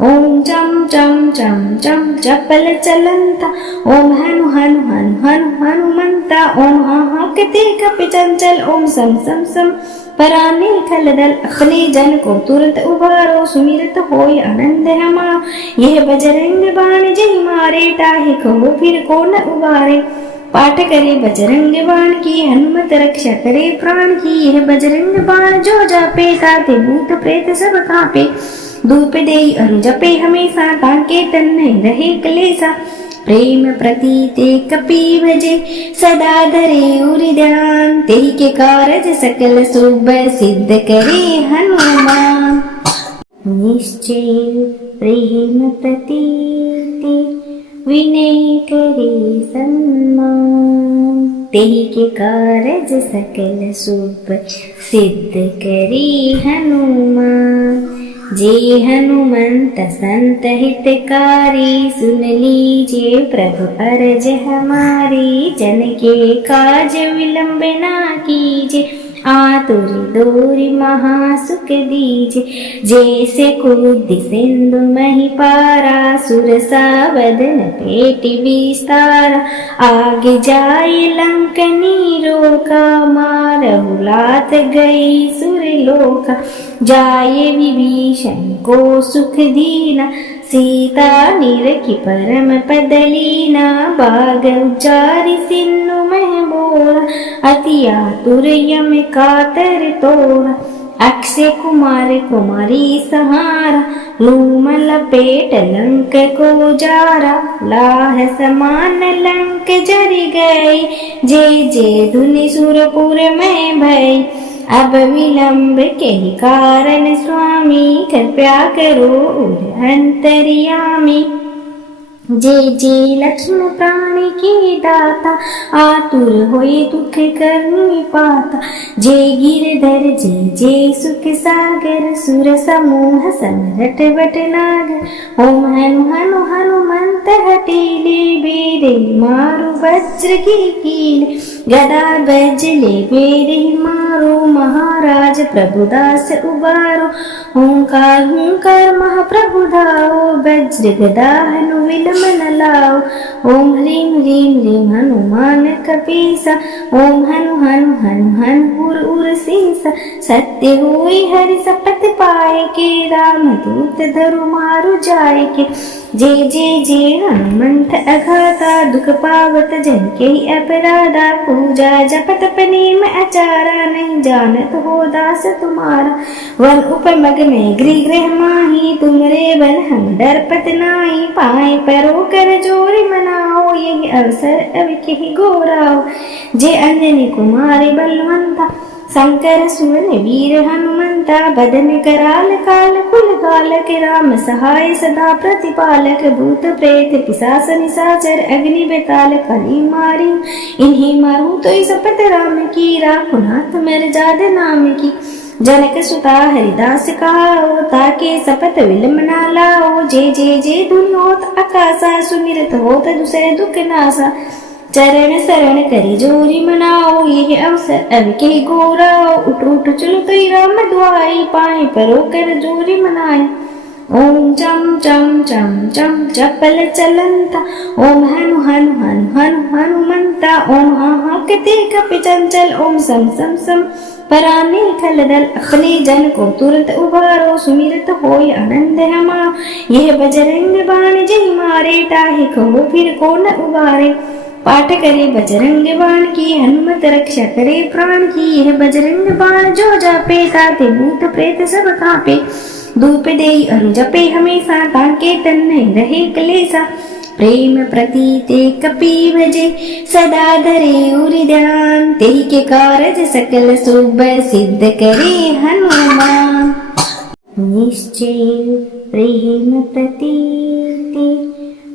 ओम चम चम चम चम चपल चलंता ओम हनु हनु हनु हनु हनुमंता ओम हा हा कते कप चंचल ओम सम सम सम पराने खलदल अपने जन को तुरंत उबारो सुमिरत होय आनंद हमा यह बजरंग बाण जय मारे टाहे कहो फिर कौन उबारे पाठ करे बजरंग बाण की हनुमत रक्षा करे प्राण की यह बजरंग बाण जो जापे ताते भूत प्रेत सब कांपे धूप दे अरु जपे हमेशा ताके तन नहीं रहे क्लेशा प्रेम प्रतीते कपि भजे सदा धरे उरि ध्यान तेहि के कारज सकल शुभ सिद्ध करे हनुमान। निश्चय प्रेम प्रतीते विनय करे सम्मान तेहि के कारज सकल शुभ सिद्ध करे हनुमान। जे हनुमंत संत हितकारी सुन लीजिए प्रभु अरज हमारी। जन के काज विलंब ना कीजिए आतुर दूरी महासुख दीजिए। जैसे कूद सिंधु मही पारा सुरसा बदन पेट विस्तारा। आगे जाए लंकनी रोका मारहु लात गई सुरलोका। जाए विभीषण को सुख दीना सीता निरखी परम पदलीना। बाग उचारी सिन्नु मह बोला अति आतुर यम कातर तोड़ा। अक्षय कुमार कुमारी सहारा लूम लपेट लंक को जारा। लाह समान लंक जरि गई जय जय धुनि सुरपुर में भई। अब विलंब के ही कारण स्वामी कृपया करो अंतर्यामी। जय जय लक्ष्मण प्राण के दाता आतुर होए दुख करनी पाता। जय गिरधर जय जय सुख सागर सुर समूह समरट बट नागर। ओम हनु हनु हनुमंत हटेले बेरे मारु वज्र की कीले। गदा बजले बेरे मारो महाराज प्रभुदास उबारो। ओंकार हुंकार महाप्रभु धाओ वज्र गदा हनु विलम न लाओ। ओम ह्रीं ह्रीं ह्रीं हनुमान कपीसा। ओम हनु हनु हनु हनु उर उर सीसा। सत्य हुई हरि सपत पाए के राम दूत धरु मारु जाय के। जय जय जय हनुमंत अघाता दुख पावत जन के अपराधा। पूजा जप तप नेम आचारा नहीं जानत हो दास तुम्हारा। वन उपमग में गृह गृह माही तुमरे बल हम डरपत नाई। पाए परो कर जोरी मनाओ यही अवसर अब के गोराओ। जय अंजनी कुमारी बलवंता शंकर सुवन वीर हनुमंता। बदन कराल काल कुल कालक राम सहाय सदा प्रतिपालक। भूत प्रेत पिशाच निशाचर अग्नि बेताल कली मारी। इन्हीं मारू तो सपत राम की राखो नाथ मर जाद नाम की। जनक सुता हरिदास कहाओ ताके सपत विलम ना लाओ। जय जय जय धुनि होत आकाशा सुमिरत होत दूसरे दुख नासा। चरण शरण करी जोरी मनाओ यही अवसर अब के गोराओ। उठ उठ चलो तो राम दुआई पाए परो कर जोरी मनाई। ओम चम चम चम चम चपल चलंता। ओम हनु हनु हनु हनु हनुमंता। ओम हा हा कते कपि चंचल। ओम सम सम सम पराने खलदल अपने जन को तुरंत उबारो। सुमिरत होय आनंद हमा यह बजरंग बाण जय मारे। ताहि कहो फिर को न उबारे। पाठ करे बजरंग बाण की हनुमत रक्षा करे प्राण की। यह बजरंग बाण जो जापे ताते भूत प्रेत सब कांपे। धूप देई अरु जपे हमेशा ताके तन नहीं रहे क्लेशा। प्रेम प्रतीते कपि भजे सदा धरे उरि ध्यान तेहि के कारज सकल शुभ सिद्ध करे हनुमान। निश्चय प्रेम प्रतीते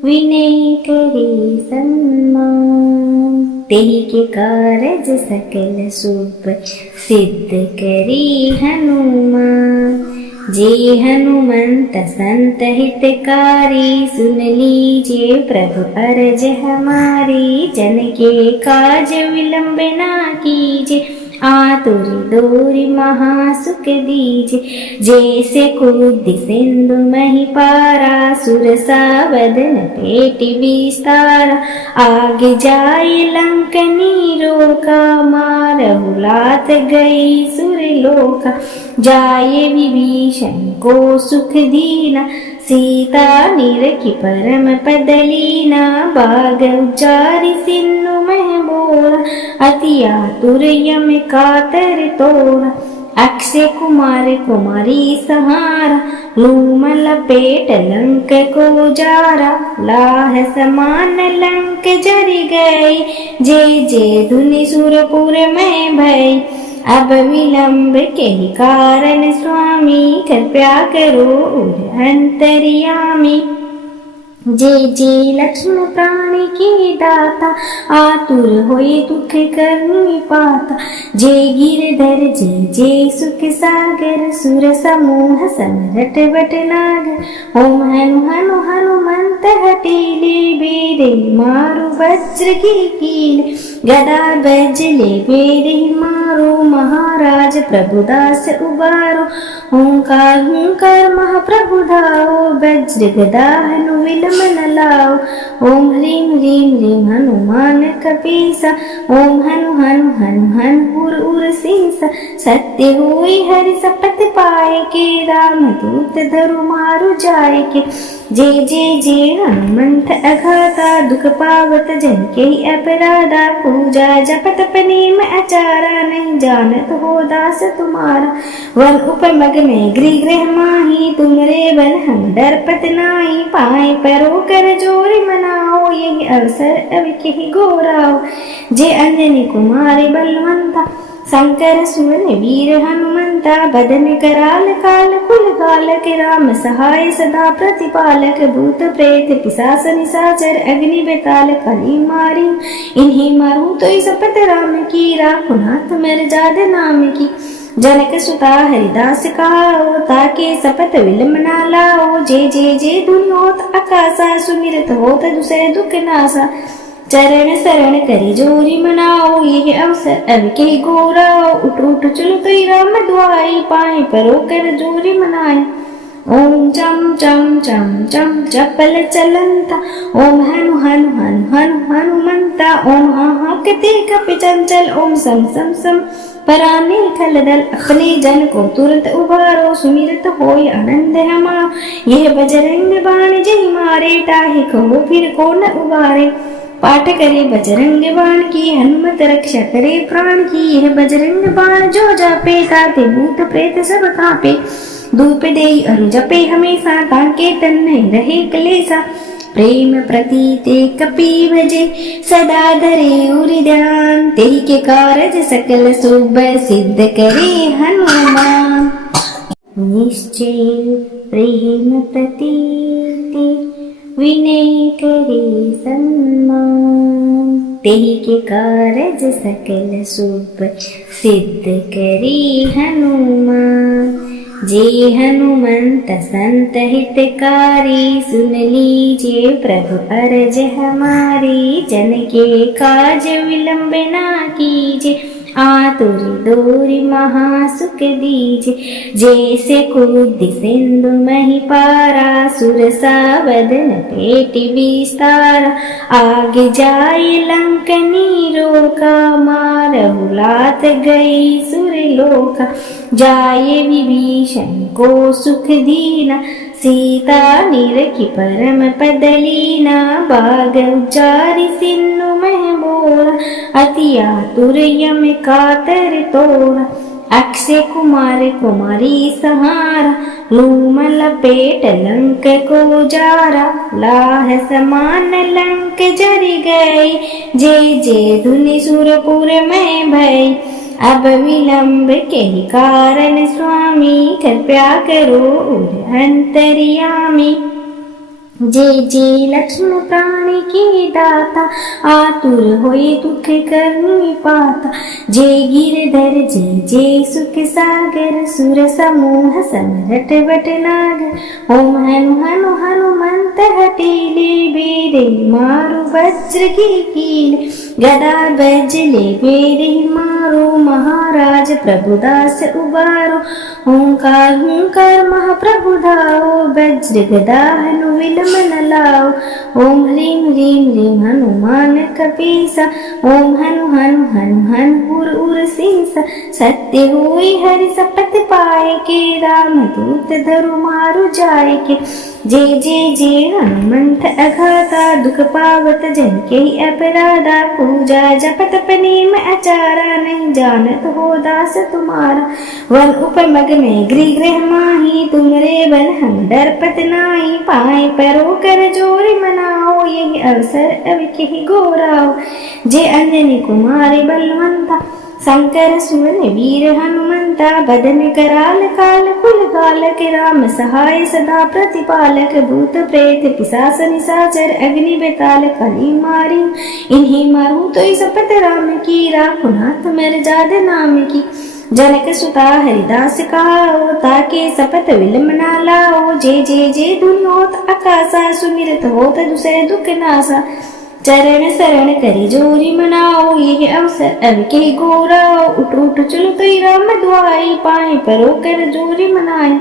विनय करे सम्मान तेहि के कारज सकल शुभ सिद्ध करे हनुमान। जे हनुमंत संत हितकारी सुन लीजिए प्रभु अरज हमारी। जन के काज विलंब ना कीजिए आतुर दूरी महासुख दीजिए। जैसे कूद सिंधु मही पारा सुरसा बदन पेट विस्तारा। आगे जाए लंकनी रोका मारहु लात गई सुरलोका। जाए विभीषण को सुख दीना सीता निरखी परम पदलीना। बाग उचारी सिन्नु मह बोला अति आतुर यम कातर तोड़ा। अक्षय कुमार कुमारी सहारा, लूम लपेट लंक को जारा, लाह समान लंक जरी गई, जे धुनि सुरपुर में भई। अब विलंब के कारण स्वामी, कृपया करो अंतर्यामी। जे लक्ष्मण प्राण के दाता, आतुर होए दुख करनी पाता। जे गिरधर जे सुख सागर, सुर समूह समरट बट नागर। ओम हनु हनु हनुमंत हटीले, बेरे मारु वज्र की कील। गदा बजले बेरे मारो, महाराज प्रभुदास उबारो। ओंकार हुंकार महाप्रभु धाओ, वज्र गदा हनु विलम मन लाओ। ओम ह्रीं ह्रीं ह्रीं हनुमान कपीसा, ओम हनु हनु हनु हनु उर उर सीसा। सत्य हुई हरि सपत पाए के, राम दूत धरु मारु जाय के। जे हनुमंत अघाता, दुख पावत जन के अपराधा। पूजा जप तप नेम आचारा, नहीं जानत हो दास तुम्हारा। वन उपमग में गृह गृह माही, तुमरे बल हम डरपत नाई। पाए परो कर जोर मनाओ, यही अवसर अब के गोराओ। जे अंजनी कुमारी बलवंता, शंकर सुवन वीर हनुमंता। बदन कराल काल कुल कालक, राम सहाय सदा प्रतिपालक। भूत प्रेत पिशाच निशाचर, अग्नि बेताल कली मारी। इन्हीं मारू तो सपत राम की, राखो नाथ मर्याद नाम की। जनक सुता हरिदास कहाओ, ताके सपत विलम ना लाओ। जे धुनि होत आकाशा, सुमिरत होत दूसरे दुख नासा। चरण शरण करी जोरी मनाओ, ये अवसर अब के गोराओ। उठ उठ चलो तो राम दुआई, पाए परो कर जोरी मनाई। ओम चम चम चम चम चपल चलंता, ओम हनु हनु हनु हनु हनुमंता। ओम हा हा कते कपि चंचल, ओम सम सम सम पराने खलदल। अपने जन को तुरंत उबारो, सुमिरत होय आनंद हमारो। यह बजरंग बाण जय मारे, ताहि कहो फिर को न उबारे। पाठ करे बजरंग बाण की, हनुमत रक्षा करे प्राण की। यह बजरंग बाण जो जापे, ताते भूत प्रेत सब कांपे। धूप देई अरु जपे हमेशा, ताके तन नहीं रहे क्लेशा। प्रेम प्रतीते कपि भजे, सदा धरे उरि ध्यान। तेहि के कारज सकल शुभ, सिद्ध करे हनुमान। निश्चय प्रेम प्रतीते, विनय करे सम्मान। तेहि के कारज सकल शुभ, सिद्ध करे हनुमान। जे हनुमंत संत हितकारी, सुन लीजिए प्रभु अरज हमारी। जन के काज विलंब ना कीजिए, आतुर दूरी महासुख दीजे। जैसे कूद सिंधु मही पारा, सुर सावदन पेट विस्तारा। आगे जाए लंकनी रोका, मारहु लात गई सुर लोका। जाए विभीषण को सुख दीना, सीता निरखी परम पदलीना। बाग उचारी सिन्नु मह बोला, अति आतुर यम कातर तोड़ा। अक्षय कुमार कुमारी सहारा, लूम लपेट लंक को जारा। लाह समान लंक जरी गई, जे धुनि सुरपुर में भई। अब विलंब के कारण स्वामी, कृपया करो अंतर्यामी। जे लक्ष्मण प्राण के दाता, आतुर होए दुख करनी पाता। जे गिरधर जे सुख सागर, सुर समूह समरट बट नागर। ओम हनु हनु हनुमंत हटीले, बेरे मारु वज्र की कील। गदा बजले बेरे मारो, महाराज प्रभुदास उबारो। ओंकार हुंकार महाप्रभु धाओ, वज्र गदा हनु विलम मन लाओ। ओम ह्रीं ह्रीं ह्रीं हनुमान कपीसा, ओम हनु हनु हनु हनु उर उर सीसा। सत्य हुई हरि सपत पाए के, राम दूत धरु मारु जाय के। जे हनुमंत अघाता दुख पावत जन के अपराधा पूजा जपत पनेम अचारा नहीं जानत हो दास तुम्हारा वन उपमग में गृह गृह माही तुमरे बन हम डरपत नाई पाए परो कर जोरी मनाओ यही अवसर अब के गोराओ जे अंजनी कुमारी बलवंता शंकर सुवन वीर हनुमंता बदन कराल काल कुल कालक राम सहाय सदा प्रतिपालक भूत प्रेत पिशाच निशाचर अग्नि बेताल कली मारी इन्हीं मारूं तो सपत राम की राखो नाथ मर जाद नाम की जनक सुता हरिदास कहाओ ताके सपत विलम ना लाओ जे धुन होत आकाशा सुमिरत होत दूसरे दुख नासा चरण शरण करी जोरी मनाओ ये अवसर अब के गोराओ उठ उठ चलो तो राम दुआई पाए परो कर जोरी मनाए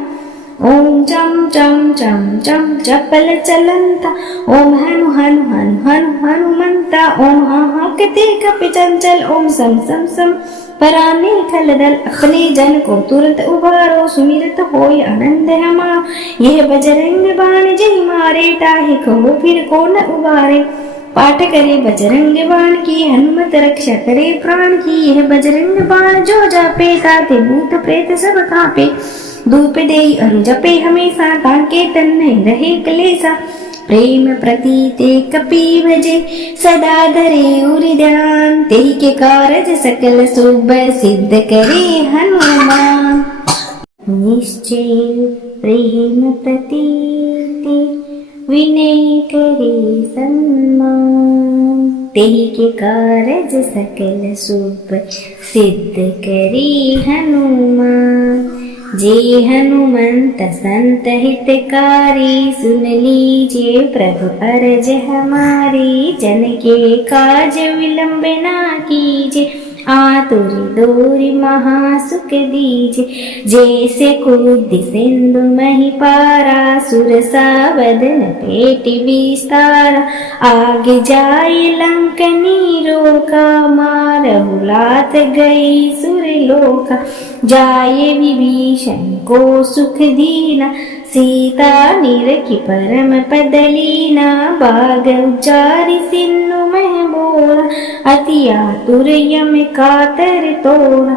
ओम चम चम चम चम चपल चलंता ओम हनु हनु हनु हनु हनुमंता ओम हा हा कते कप चंचल ओम सम सम सम पराने खलदल अपने जन को तुरंत उबारो सुमिरत होय आनंद हमा यह बजरंग बाण जय मारे टाहे कहो फिर कौन उबारे पाठ करे बजरंग बाण की हनुमत रक्षा करे प्राण की यह बजरंग बाण जो जापे ताते भूत प्रेत सब कांपे धूप दे अरु जपे हमेशा ताके तन नहीं रहे क्लेशा प्रेम प्रतीते कपि भजे सदा धरे उरि ध्यान तेहि के कारज सकल शुभ सिद्ध करे हनुमान निश्चय प्रेम प्रतीते विनय करे सम्मान तेहि के कारज सकल शुभ सिद्ध करे हनुमान जे हनुमंत संत हितकारी सुन लीजिए प्रभु अरज हमारी जन के काज विलंब ना कीजिए आतुर दूरी महासुख दीजे जैसे कूद सिंधु मही पारा सुर सावदन पेट विस्तारा आगे जाए लंकनी रोका मारहु लात गई सुर लोका जाए विभीषण को सुख दीना सीता निरखी परम पदलीना बाग उचारी सिन्नु मह बोला अति आतुर यम कातर तोड़ा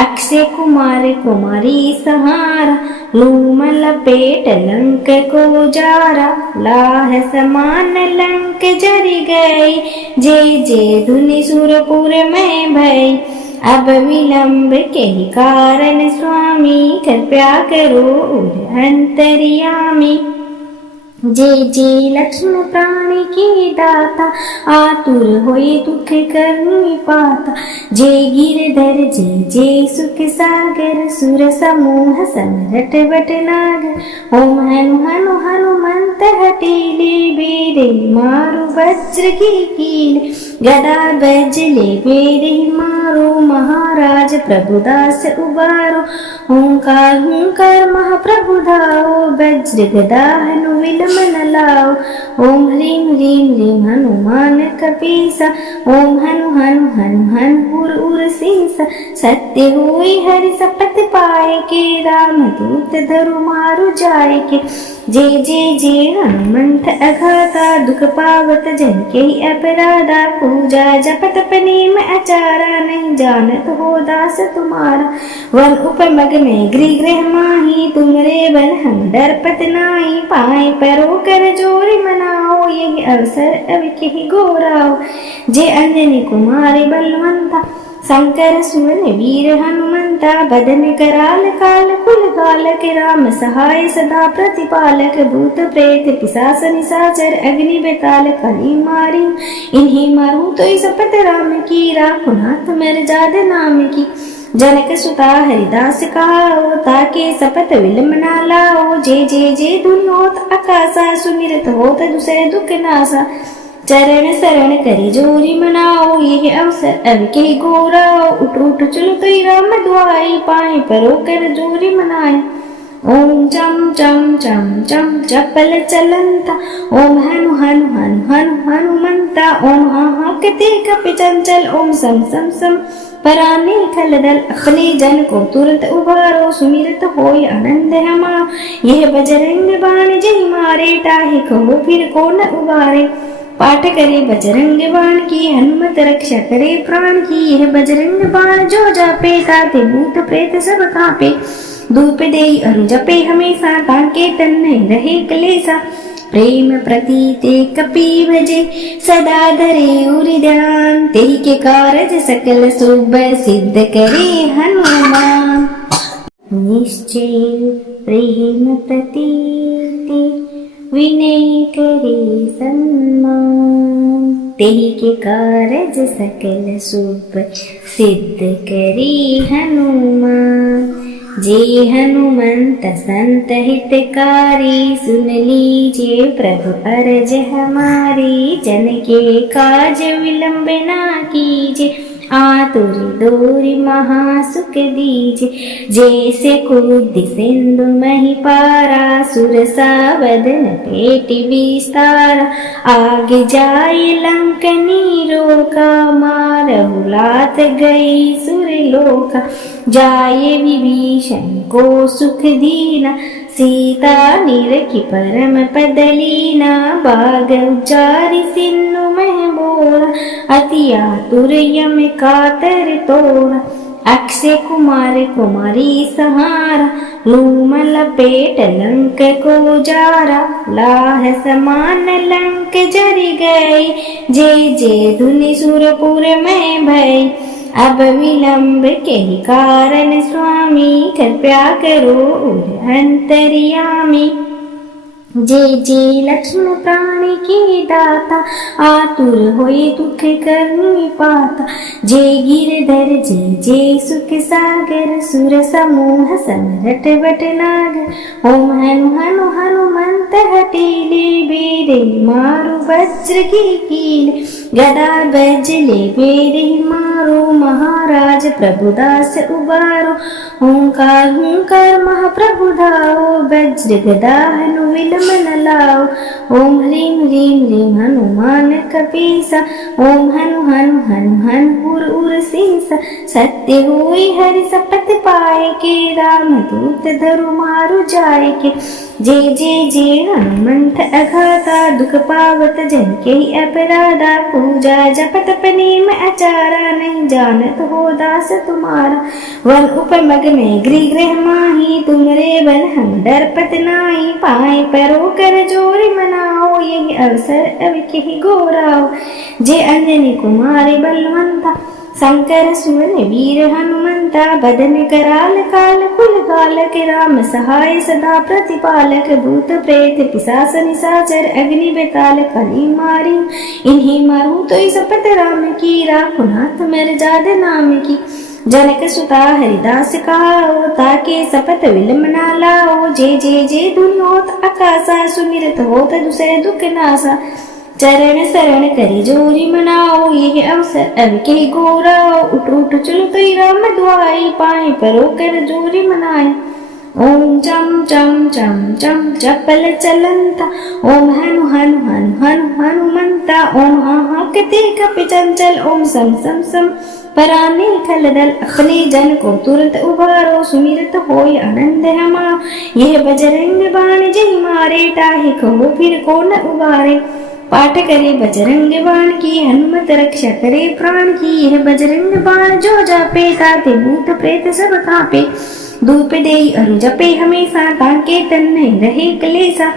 अक्षय कुमार कुमारी सहारा लूम लपेट लंक को जारा लाह समान लंक जरि गई जे धुनि सुरपुर में भई अब विलंब के कारण स्वामी कृपया करो अंतर्यामी जे लक्ष्मण प्राण के दाता आतुर होए दुख करनी पाता जे गिरधर जे सुख सागर सुर समूह समरट बट नागर ओम हनु हनु हनुमंत हटेले बेरे मारु वज्र की कील गदा बजले बेरे मारो महाराज प्रभुदास उबारो ओंकार हुंकार महाप्रभु धाओ वज्र गदा हनु विलम मन लाओ ओम ह्रीं ह्रीं ह्रीं हनुमान कपीसा ओम हनु हनु हनु हनु उर उर सीसा सत्य हुई हरि सपत पाए के राम दूत धरु मारु जाए के जे हनुमंत अघाता दुख पावत जन के अपराधा पूजा जपत पनेम अचारा नहीं जानत हो दास तुम्हारा वन उपमग में गृह गृह माही तुमरे बन हम डरपत नाई पाए परो कर जोरी मनाओ यही अवसर अब के गोराओ जे अंजनी कुमारी बलवंता शंकर सुवन वीर हनुमंता बदन कराल काल कुल कालक राम सहाय सदा प्रतिपालक भूत प्रेत पिशाच निशाचर अग्नि बेताल कली मारी इन्हीं मारूं तो सपत राम की राखो नाथ मर जाद नाम की जनक सुता हरिदास कहाओ ताके सपत विलम ना लाओ जे धुन होत आकाशा सुमिरत होत दूसरे दुख नासा चरण शरण करी जोरी मनाओ ये अवसर अब के गोराओ उठ उठ चलो तो राम दुआई पाए परो कर जोरी मनाए ओम चम चम चम चम चपल चलंता, ओम हनु हनु हनु हनु हनुमंता, ओम हा हा कते कपि चंचल, ओम सम सम सम पराने खलदल, अपने जन को तुरंत उबारो, सुमिरत होय आनंद हमा। यह बजरंग बाण जय मारे, ताहि कहो फिर को न उबारे। पाठ करे बजरंग बाण की, हनुमत रक्षा करे प्राण की। यह बजरंग बाण जो जापे, ताते भूत प्रेत सब कांपे। धूप देई अरु जपे हमेशा, ताके तन नहीं रहे क्लेशा। प्रेम प्रतीते कपि भजे, सदा धरे उर ध्यान। तेहि के कारज सकल शुभ, सिद्ध करे हनुमान। निश्चय प्रेम प्रतीते, विनय करे सम्मान। तेहि के कारज सकल शुभ, सिद्ध करे हनुमान। जे हनुमंत संत हितकारी, सुन लीजिए प्रभु अरज हमारी। जन के काज विलंब ना कीजिए, आतुर दूरी महासुख दीजिए। जैसे कूद सिंधु मही पारा, सुरसा बदन पेटि विस्तारा। आगे जाए लंकनी रोका, मारहु लात गई सुरलोका। जाए विभीषण को सुख दीना, सीता निरखी परम पद लीना। बाग उचारि सिन्धु मह बोला, अति आतुर यम कातर तोड़ा। अक्षय कुमार कुमारी सहारा, लूम लपेट लंक को जारा। लाह समान लंक जरि गई, जय जय धुनि सुरपुर में भई। अब विलंब के ही कारण स्वामी, कृपया करो अंतर्यामी। जय जय लक्ष्मण प्राण के दाता, आतुर होए दुख करनी पाता। जय गिरधर जय जय सुख सागर, सुर समूह समरट बट नागर। ओम हनु हनु हनुमंत हठीले, बेरे मारु वज्र की कीले। गदा बजले बेरे मारो, महाराज प्रभुदास उबारो। ओंकार हुंकार महाप्रभु धाओ, वज्र गदा हनु विलंब न लाओ। ओम ह्रीं ह्रीं ह्रीं हनुमान कपीसा, ओम हनु हनु हनु हनु उर उर सीसा। सत्य हुई हरि सपथ पाए के, राम दूत धरु मारु जाए के। जय जय जय हनुमंत अघाता, दुख पावत जन के अपराधा। पूजा जप तप नेम आचारा, नहीं जानत हो दास तुम्हारा। वन उपमग में गृह गृह माही, तुमरे बल हम डरपत नाई। पाए परो कर जोरी मनाओ, यही अवसर अब के गोराओ। जय अंजनी कुमारी बलवंता, शंकर सुवन वीर हनुमंता। बदन कराल काल कुल कालक, राम सहाय सदा प्रतिपालक। भूत प्रेत पिशाच निशाचर, अग्नि बेताल कली मारी। इन्हीं मारू तो सपत राम की, राखो नाथ मर जाद नाम की। जनक सुता हरिदास कहाओ, ताके सपत विलंब ना लाओ। जय जय जय धुनि होत आकाशा, सुमिरत होत दूसरे दुख नासा। चरण शरण करी जोरी मनाओ, ये अवसर अब के गोराओ। उठ उठ चलो तो राम दुआई, पाए परो कर जोरी मनाई। ओम चम चम चम चम चपल चलंता, ओम हनु हनु हनु हनु हनुमंता। ओम हा हा कते कपि चंचल, ओम सम सम सम पराने खलदल। अपने जन को तुरंत उबारो, सुमिरत होय आनंद हमा। यह बजरंग बाण जय मारे, ताहि कहो फिर को न उबारे। पाठ करे बजरंग बाण की, हनुमत रक्षा करे प्राण की। यह बजरंग बाण जो जापे, ताते भूत प्रेत सब कांपे। धूप देई अरु जपे हमेशा, ताके तन नहीं रहे क्लेशा।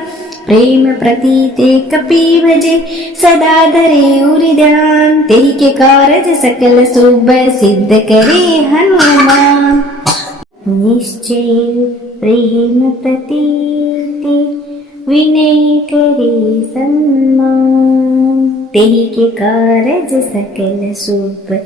प्रेम प्रतीते कपि भजे, सदा धरे उर ध्यान। तेहि के कारज सकल शुभ, सिद्ध करे हनुमान। निश्चय प्रेम प्रतीते, विनय करे सम्मान। तेहि के कारज सकल शुभ,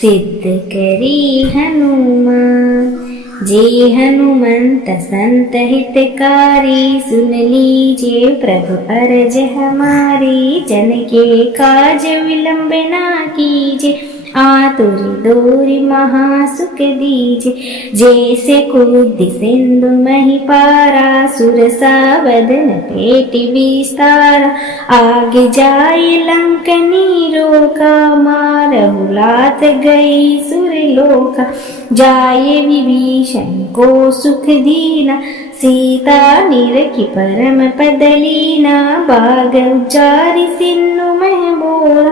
सिद्ध करे हनुमान। जे हनुमंत संत हितकारी, सुन लीजिए प्रभु अरज हमारी। जन के काज विलंब ना कीजिए, आतुर दोरि महासुख दीजे, जैसे कूद सिंधु मही पारा, सुरसा बदन पेटि विस्तारा, आगे जाए लंकनी रोका, मारहु लात गई सुरलोका, जाए विभीषण को सुख दीना, सीता निरखी परम पदलीना, बाग उचारि सिन्नु मह बोला,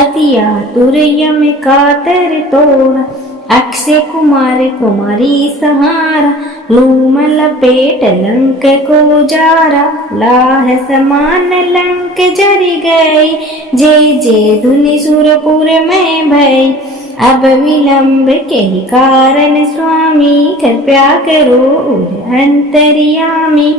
अति आतुर यम कातर तोड़ा, अक्षय कुमार कुमारी सहारा, लूम लपेट लंक को जारा, लाह समान लंक जर गई, जय जय धुनि सुरपुर में भई, अब विलंब के कारण स्वामी, कृपया करो अंतर्यामी,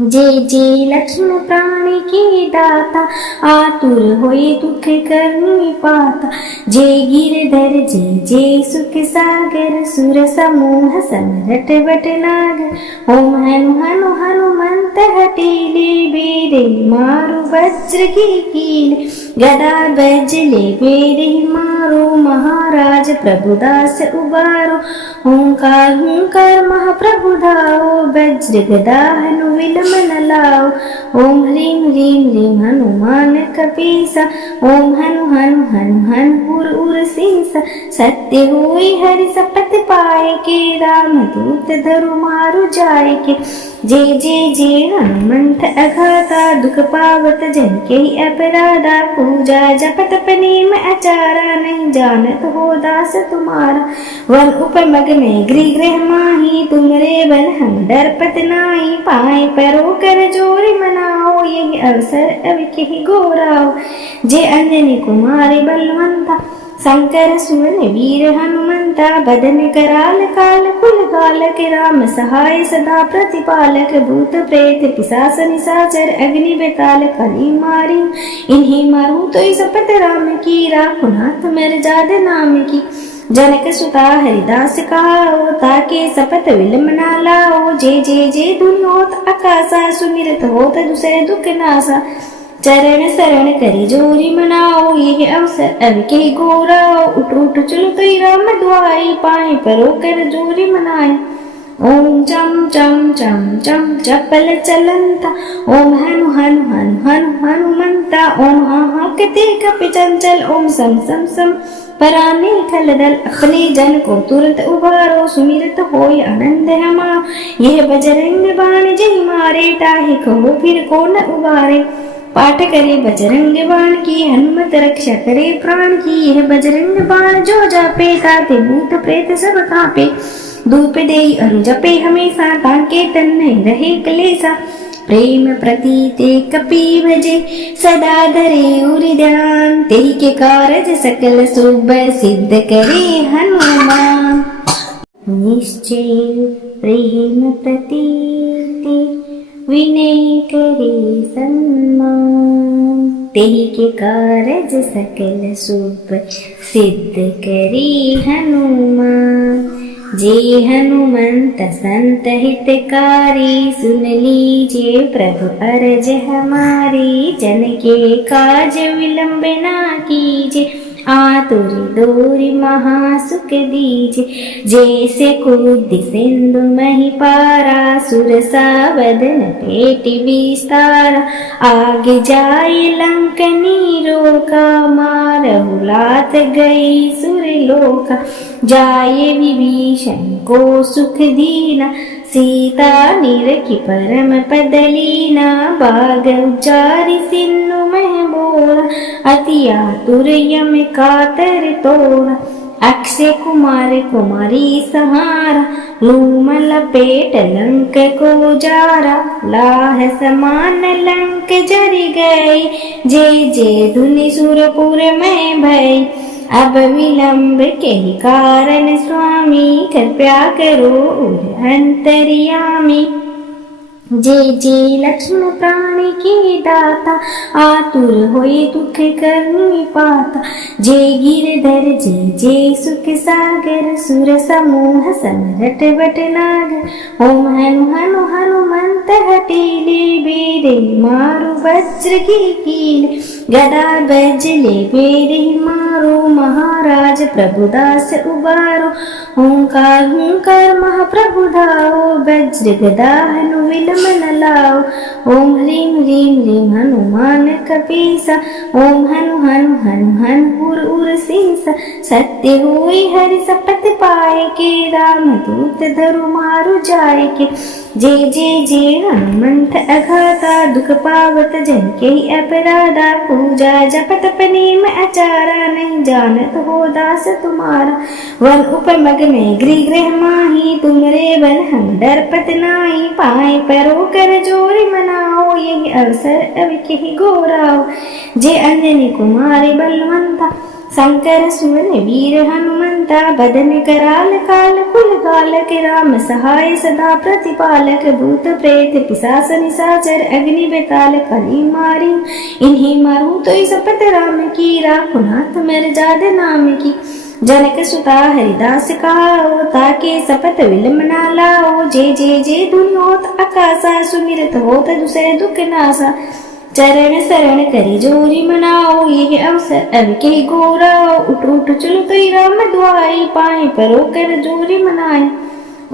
जय जय लक्ष्मण प्राण के दाता, आतुर होए दुख करनी पाता, जय गिरधर जय जय सुख सागर, सुर समूह समरट बट नागर, ओम हनु हनु हनुमंत हटेले, बेरे मारु वज्र की कीले, गदा बजले बेरे मारो, महाराज प्रभुदास उबारो, ओंकार हुंकार महाप्रभु धाओ, वज्र गदा हनु विलम मन लाओ, ओम ह्रीं ह्रीं ह्रीं हनुमान कपीसा, ओम हनु हनु हनु हनु उर उर सीसा, सत्य हुई हरि सपत पाए के, राम दूत धरु मारु जाए के, जय जय जय हनुमंत अघाता, दुख पावत जन के अपराधा, पूजा जप तप नेम आचारा, नहीं जानत हो दास तुम्हारा, वन उपमग में गृह गृह माही, तुमरे बल हम डरपत नाई, पाए परो कर जोरी मनाओ, यही अवसर अब के गोराओ, जय अंजनी कुमारी बलवंता, शंकर सुवन वीर हनुमंता, बदन कराल काल कुल कालक, राम सहाय सदा प्रतिपालक, भूत प्रेत पिशाच निशाचर, अग्नि बेताल कली मारी, इन्हीं मारू तो सपत राम की, राखो नाथ मर जाद नाम की, जनक सुता हरिदास कहाओ, ताके सपत विलम ना लाओ, जय जय जय धुनि होत आकाशा, सुमिरत होत दूसरे दुख नासा, चरण शरण करी जोरी मनाओ, ये अवसर अब के गोराओ, उठ उठ चलो तो राम दुआई, पाए परो कर जोरी मनाई, ओम चम चम चम चम चपल चलंता, ओम हनु हनु हनु हनु हनुमंता, ओम हा हा कते कपि चंचल, ओम सम सम सम पराने खलदल, अपने जन को तुरंत उबारो, सुमिरत होय आनंद हमारो, यह बजरंग बाण जय मारे, ताहि कहो फिर को न उबारे, पाठ करे बजरंग बाण की, हनुमत रक्षा करे प्राण की, यह बजरंग बाण जो जापे, ताते भूत प्रेत सब कांपे, धूप देई अरु जपे हमेशा, ताके तन नहीं रहे क्लेशा, प्रेम प्रतीते कपि भजे, सदा धरे उरि ध्यान, तेहि के कारज सकल शुभ सिद्ध करे हनुमान, निश्चय प्रेम प्रतीते विनय करे सम्मान, तेहि के कारज सकल शुभ सिद्ध करे हनुमान, जय हनुमंत संत हितकारी, सुन लीजिए प्रभु अरज हमारी, जन के काज विलंब ना कीजिए, आतुर दोरि महासुख दीजे, जैसे कूद सिंधु मही पारा, सुरसा बदन पेटि विस्तारा, आगे जाए लंकनी रोका, मारहु लात गई सुरलोका, जाए विभीषण को सुख दीना, सीता निरखी परम पदलीना, बाग उचारि सिन्नु मह बोला, अति आतुर यम कातर तोड़ा, अक्षय कुमार कुमारी सहारा, लूम लपेट लंक को जारा, लाह समान लंक जर गई, जय जय धुनि सुरपुर में भई, अब विलंब के कारण स्वामी, कृपया करो अंतर्यामी, जय जय लक्ष्मण प्राण के दाता, आतुर होए दुख करनी पाता। जय गिरधर जय जय सुख सागर, सुर समूह समरट बट नागर। ओम हनु हनु हनुमंत हटीले, बेरे मारु वज्र की कीले। गदा बजले बेरे मारो, महाराज प्रभुदास उबारो। ओंकार हुंकार महाप्रभु धाओ, वज्र गदा हनु विलम मन लाओ। ओम ह्रीं ह्रीं ह्रीं हनुमान कपीसा, ओम हनु हनु हनु हनु उर उर सीसा। सत्य हुई हरि शपथ पाए के, राम दूत धरु मारु जाय के। जय जय जय हनुमंत अघाता, दुख पावत जन के अपराधा। पूजा जप तप नेम आचारा, नहीं जानत हो दास तुम्हारा। वन उपमग में गृह गृह माही, तुमरे बल हम डरपत नाही। पाए परो कर जोरी मनाओ, यही अवसर अब के गोराओ। जय अंजनी कुमारी बलवंता, शंकर सुवन वीर हनुमंता। बदन कराल काल कुल कालक, राम सहाय सदा प्रतिपालक। भूत प्रेत पिशाच निशाचर, अग्नि बेताल कली मारी। इन्हीं मारू तो शपथ राम की, राखो नाथ मेरे जाद नाम की। जनक सुता हरिदास कहाओ, ताके शपथ विलम ना लाओ। जय जय जय धुनि होत आकाशा, सुमिरत होत दूसरे दुख नासा। चरण शरण करी जोरी मनाओ, ये अवसर अब के गोराओ। उठ उठ चलो तो राम दुआई, पाए परो कर जोरी मनाई।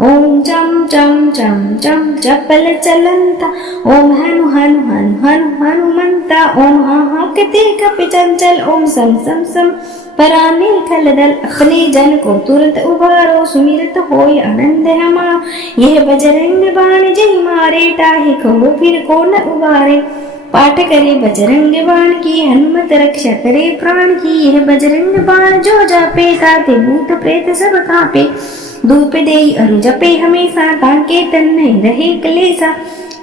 ओम चम चम चम चम चपल चलंता, ओम हनु हनु हनु हनु हनुमंता। ओम हाहाकते कपि चंचल, ओम सम सम सम पराने खलदल। अपने जन को तुरंत उबारो, सुमिरत होय आनंद हमा। यह बजरंग बाण जय मारे, ताहि कहो फिर को न उबारे। पाठ करे बजरंग बाण की, हनुमत रक्षा करे प्राण की। यह बजरंग बाण जो जापे, ताते भूत प्रेत सब कांपे। धूप देई अरु जपे हमेशा, ताके तन नहीं रहे क्लेशा।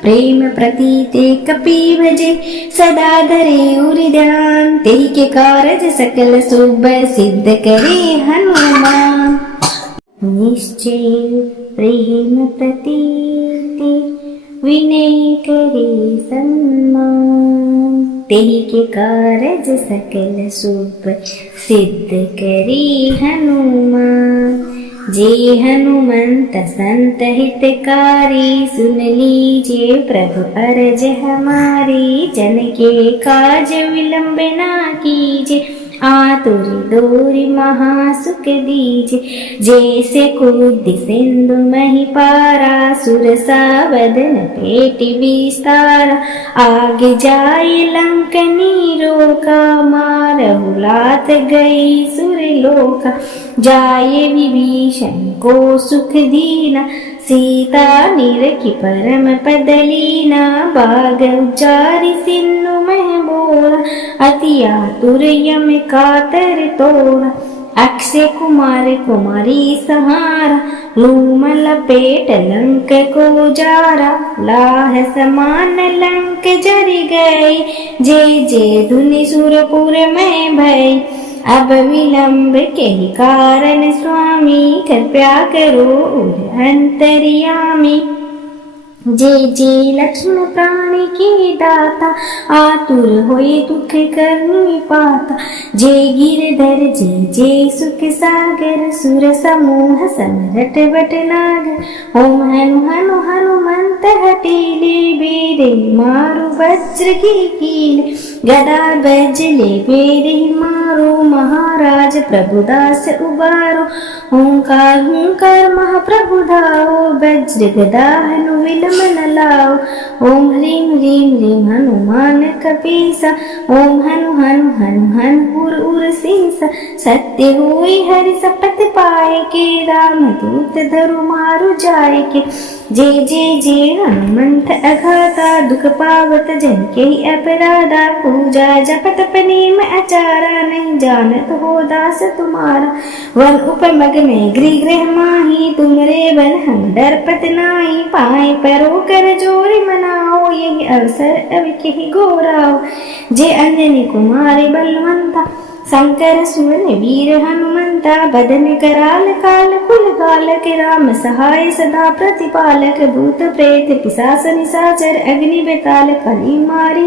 प्रेम प्रतीते कपि भजे, सदा धरे उर ध्यान। तेहि के कारज सकल शुभ, सिद्ध करे हनुमान। निश्चय प्रेम प्रतीते, विनय करे सम्मान। तेहि के कारज सकल शुभ, सिद्ध करे हनुमान। जय हनुमंत संत हितकारी, सुन लीजिए प्रभु अरज हमारी। जन के काज विलंब ना कीजिए, आतुर दोरी महासुख दीजे। जैसे कूद सिंधु मही पारा, सुरसा बदन पेट विस्तारा। आगे जाए लंकनी रोका, मारहु लात गई सुरलोका। जाए विभीषण को सुख दीना, सीता निरखी परम पदलीना। बाग उचारि सिन्नु मह बोला, अति आतुर यम कातर तोड़ा। अक्षय कुमार कुमारी सहारा, लूम लपेट लंक को जारा। लाह समान लंक जर गई, जय जय धुनि सुरपुर में भई। अब विलंब के कारण स्वामी, कृपया करो अंतर्यामी। जय जय लक्ष्मण प्राण के दाता, आतुर होए दुख करनी पाता। जय गिरधर जय जय सुख सागर, सुर समूह समरट बट नागर। ओम हनु हनु हनुमंत हटीले, बेरे मारु वज्र की कीले। गदा बजले बेरे मारो, महाराज प्रभुदास उबारो। ओंकार हुंकार महाप्रभु धाओ, वज्र गदा हनु विलम मन लाओ। ओम ह्रीं ह्रीं ह्रीं हनुमान कपीसा, ओम हनु हनु हनु हनु उर उर सीसा। सत्य हुई हरि शपथ पाए के, राम दूत धरु मारु जाय के। जय जय जय हनुमंत अघाता, दुख पावत जन के अपराधा। पूजा जप तप नेम आचारा, नहीं जानत हो दास तुम्हारा। वन उपमग में गृह गृह माही, तुमरे बल हम डरपत नाही। पाए परो कर जोरी मनाओ, यही अवसर अब के गोराओ। जय अंजनी कुमारी बलवंता, शंकर सुवन वीर हनुमंता, बदन कराल काल कुल कालक, राम सहाय सदा प्रतिपालक, भूत प्रेत पिशाच निशाचर, अग्नि बेताल कली मारी,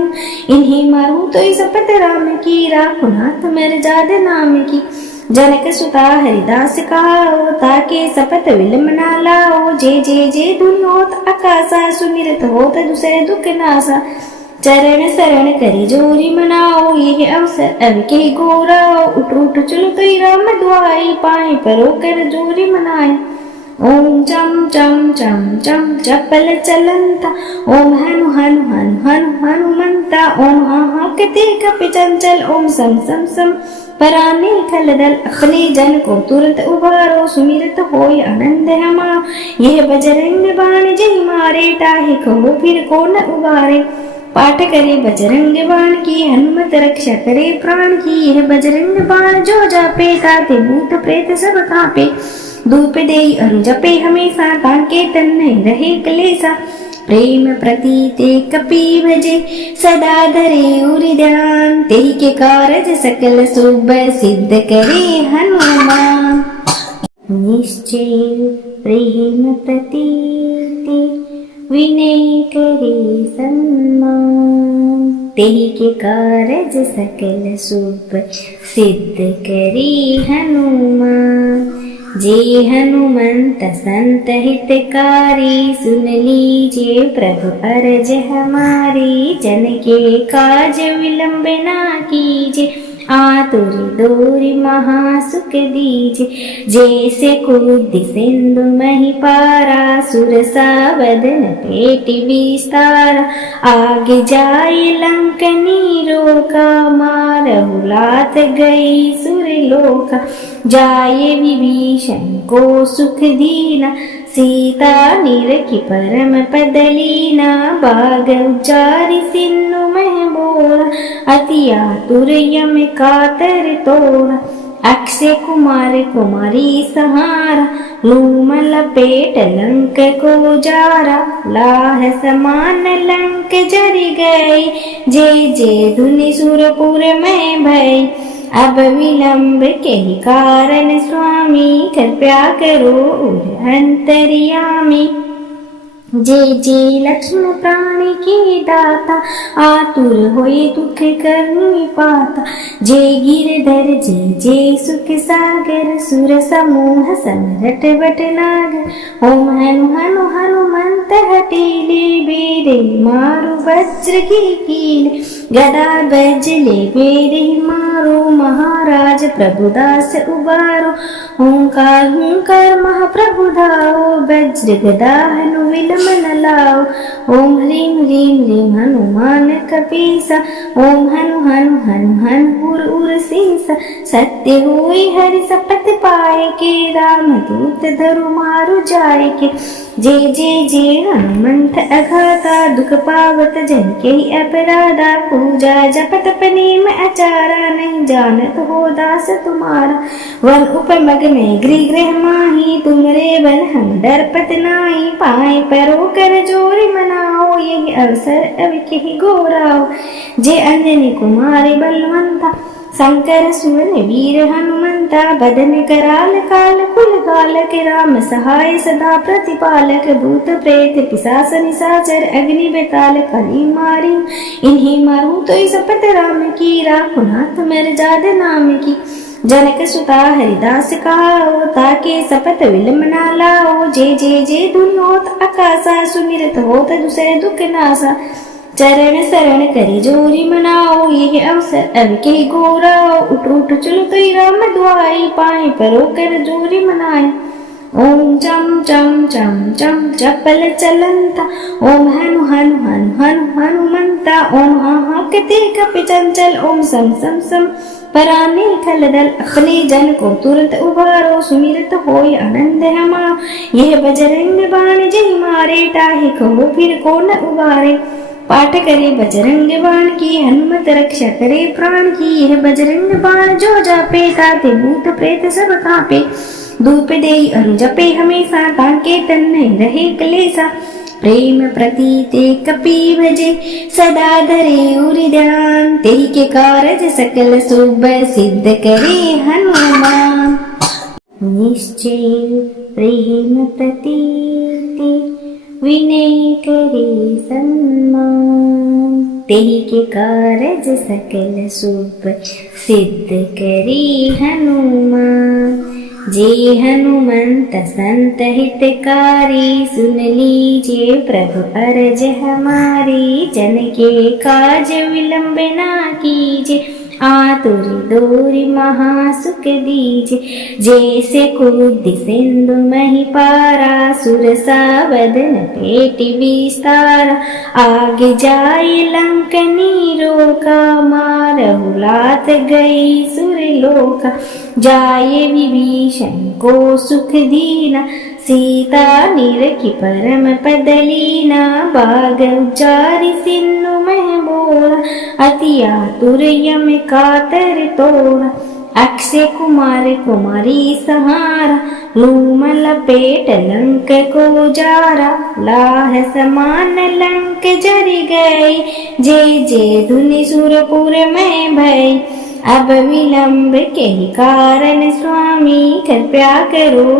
इन्हीं मारूं तो सपत राम की, राखो नाथ मेरे जाद नाम की। जनक सुता हरिदास कहाओ, ताके सपत विलम ना लाओ, जे जे जे धुनि होत आकाशा, सुमिरत होत दुसरे दुख नासा, चरण शरण करी जोरी मनाओ, ये अवसर अब के गोराओ, उठ उठ चलो तो राम दुआई, पाए परो कर जोरी मनाई। ओम चम चम चम चम चपल चलंता, ओम हनु हनु हनु हनु हनुमंता, ओम हा हा कते कप चंचल, ओम सम सम सम पराने खलदल, अपने जन को तुरंत उबारो, सुमिरत होय आनंद हमा, यह बजरंग बाण जय मारे, टाहे कहो फिर को न उबारे। पाठ करे बजरंग बाण की, हनुमत रक्षा करे प्राण की, यह बजरंग बाण जो जापे, ताते भूत प्रेत सब कांपे, धूप देई अरु जपे हमेशा, ताके तन नहीं रहे क्लेशा, प्रेम प्रतीते कपि भजे, सदा धरे उरि ध्यान, तेहि के कारज सकल शुभ, सिद्ध करे हनुमान। निश्चय प्रेम प्रतीते, विनय करे सम्मान, तेहि के कारज सकल शुभ, सिद्ध करे हनुमान। जे हनुमंत संत हितकारी, सुन लीजिए प्रभु अरज हमारी, जन के काज विलंब ना कीजिए, आतुर दूरी महासुख दीजे, जैसे कूद सिंधु मही पारा, सुरसा बदन पेटि विस्तारा, आगे जाए लंकनी रोका, मारहु लात गई सुरलोका, जाए विभीषण को सुख दीना, सीता निरखी परम पदलीना, बाग उचारि सिन्नु मह बोला, अति आतुर यम कातर तोड़ा, अक्षय कुमार कुमारी सहारा, लूम लपेट लंक को जारा, लाह समान लंक जरि गई, जे जे धुनि सुरपुर में भई, अब विलंब के ही कारण स्वामी, कृपया करो अंतर्यामी। जय जय लक्ष्मण प्राण के दाता, आतुर होए दुख करनी पाता, जय गिरधर जय जय सुख सागर, सुर समूह समरट बट नागर, ओम हनु हनु हनुमंत हटेले, बेरे मारु वज्र की कीले, गदा बजले बेरे मारो, महाराज प्रभुदास उबारो, ओंकार हुंकार महाप्रभु धाओ, वज्र गदा हनु विलम न लाओ, ओम ह्रीं ह्रीं ह्रीं हनुमान कपीसा, ओम हनु हनु हनु हनु उर उर सीसा, सत्य हुई हरि शपथ पाए के, राम दूत धरु मारु जाए के, जय जय जय हनुमंत अघाता, दुख पावत जन के अपराधा, पूजा जप तप नेम आचारा, नहीं जानत हो दास तुम्हारा, वन उपमग में गृह गृह माही, तुमरे बल हम डरपत नाई, पाए परो कर जोरी मनाओ, यही अवसर अब के गोराओ, जे अंजनी कुमारी बलवंता, शंकर सुवन वीर हनुमंता, बदन कराल काल कुल कालक, राम सहाय सदा प्रतिपालक, भूत प्रेत पिशाच निशाचर, अग्नि बेताल कली मारी, इन्हीं मारूं तो सपत राम की, राखो नाथ मेरे जाद नाम की। जनक सुता हरिदास कहाओ, ताके सपत विलम ना लाओ, जे जे जे धुनि होत आकाशा, सुमिरत होत दुसरे दुख नासा, चरण शरण करी जोरी मनाओ, ये अवसर अब के गोराओ, उठ उठ चलो तो राम दुआई, पाए परो कर जोरी मनाई। ओम चम चम चम चम चपल चलंता, ओम हनु हनु हनु हनु हनुमंता, ओम हा हा कते कप चंचल, ओम सम सम सम पराने खलदल, अपने जन को तुरंत उबारो, सुमिरत होय आनंद हमा, यह बजरंग बाण जय मारे, टाहे कहो फिर को न उबारे। पाठ करे बजरंग बाण की, हनुमत रक्षा करे प्राण की, यह बजरंग बाण जो जापे, ताते भूत प्रेत सब कांपे, धूप देई अरु जपे हमेशा, ताके तन नहीं रहे क्लेशा, प्रेम प्रतीते कपि भजे सदा धरे उरि ध्यान तेहि के कारज सकल शुभ सिद्ध करे हनुमान। निश्चय प्रेम प्रतीते विनय करे सम्मान तेहि के कारज सकल शुभ सिद्ध करे हनुमान। जे हनुमंत संत हितकारी सुन लीजिए प्रभु अरज हमारी। जन के काज विलंब ना कीजिए आतुर दूरी महासुख दीजिए। जैसे कूद सिंधु मही पारा सुरसा बदन पेटि विस्तारा। आगे जाए लंकनी रोका मारहु लात गई सुरलोका। जाए विभीषण को सुख दीना सीता निरखी परम पद लीना। बाग उचारि सिन्नु मह बोला अति आतुर यम कातर तोड़ा। अक्षय कुमार कुमारी सहारा लूम लपेट लंक को जारा। लाह समान लंक जर गई जय जय धुनि सुरपुर में भई। अब विलंब के कारण स्वामी कृपया करो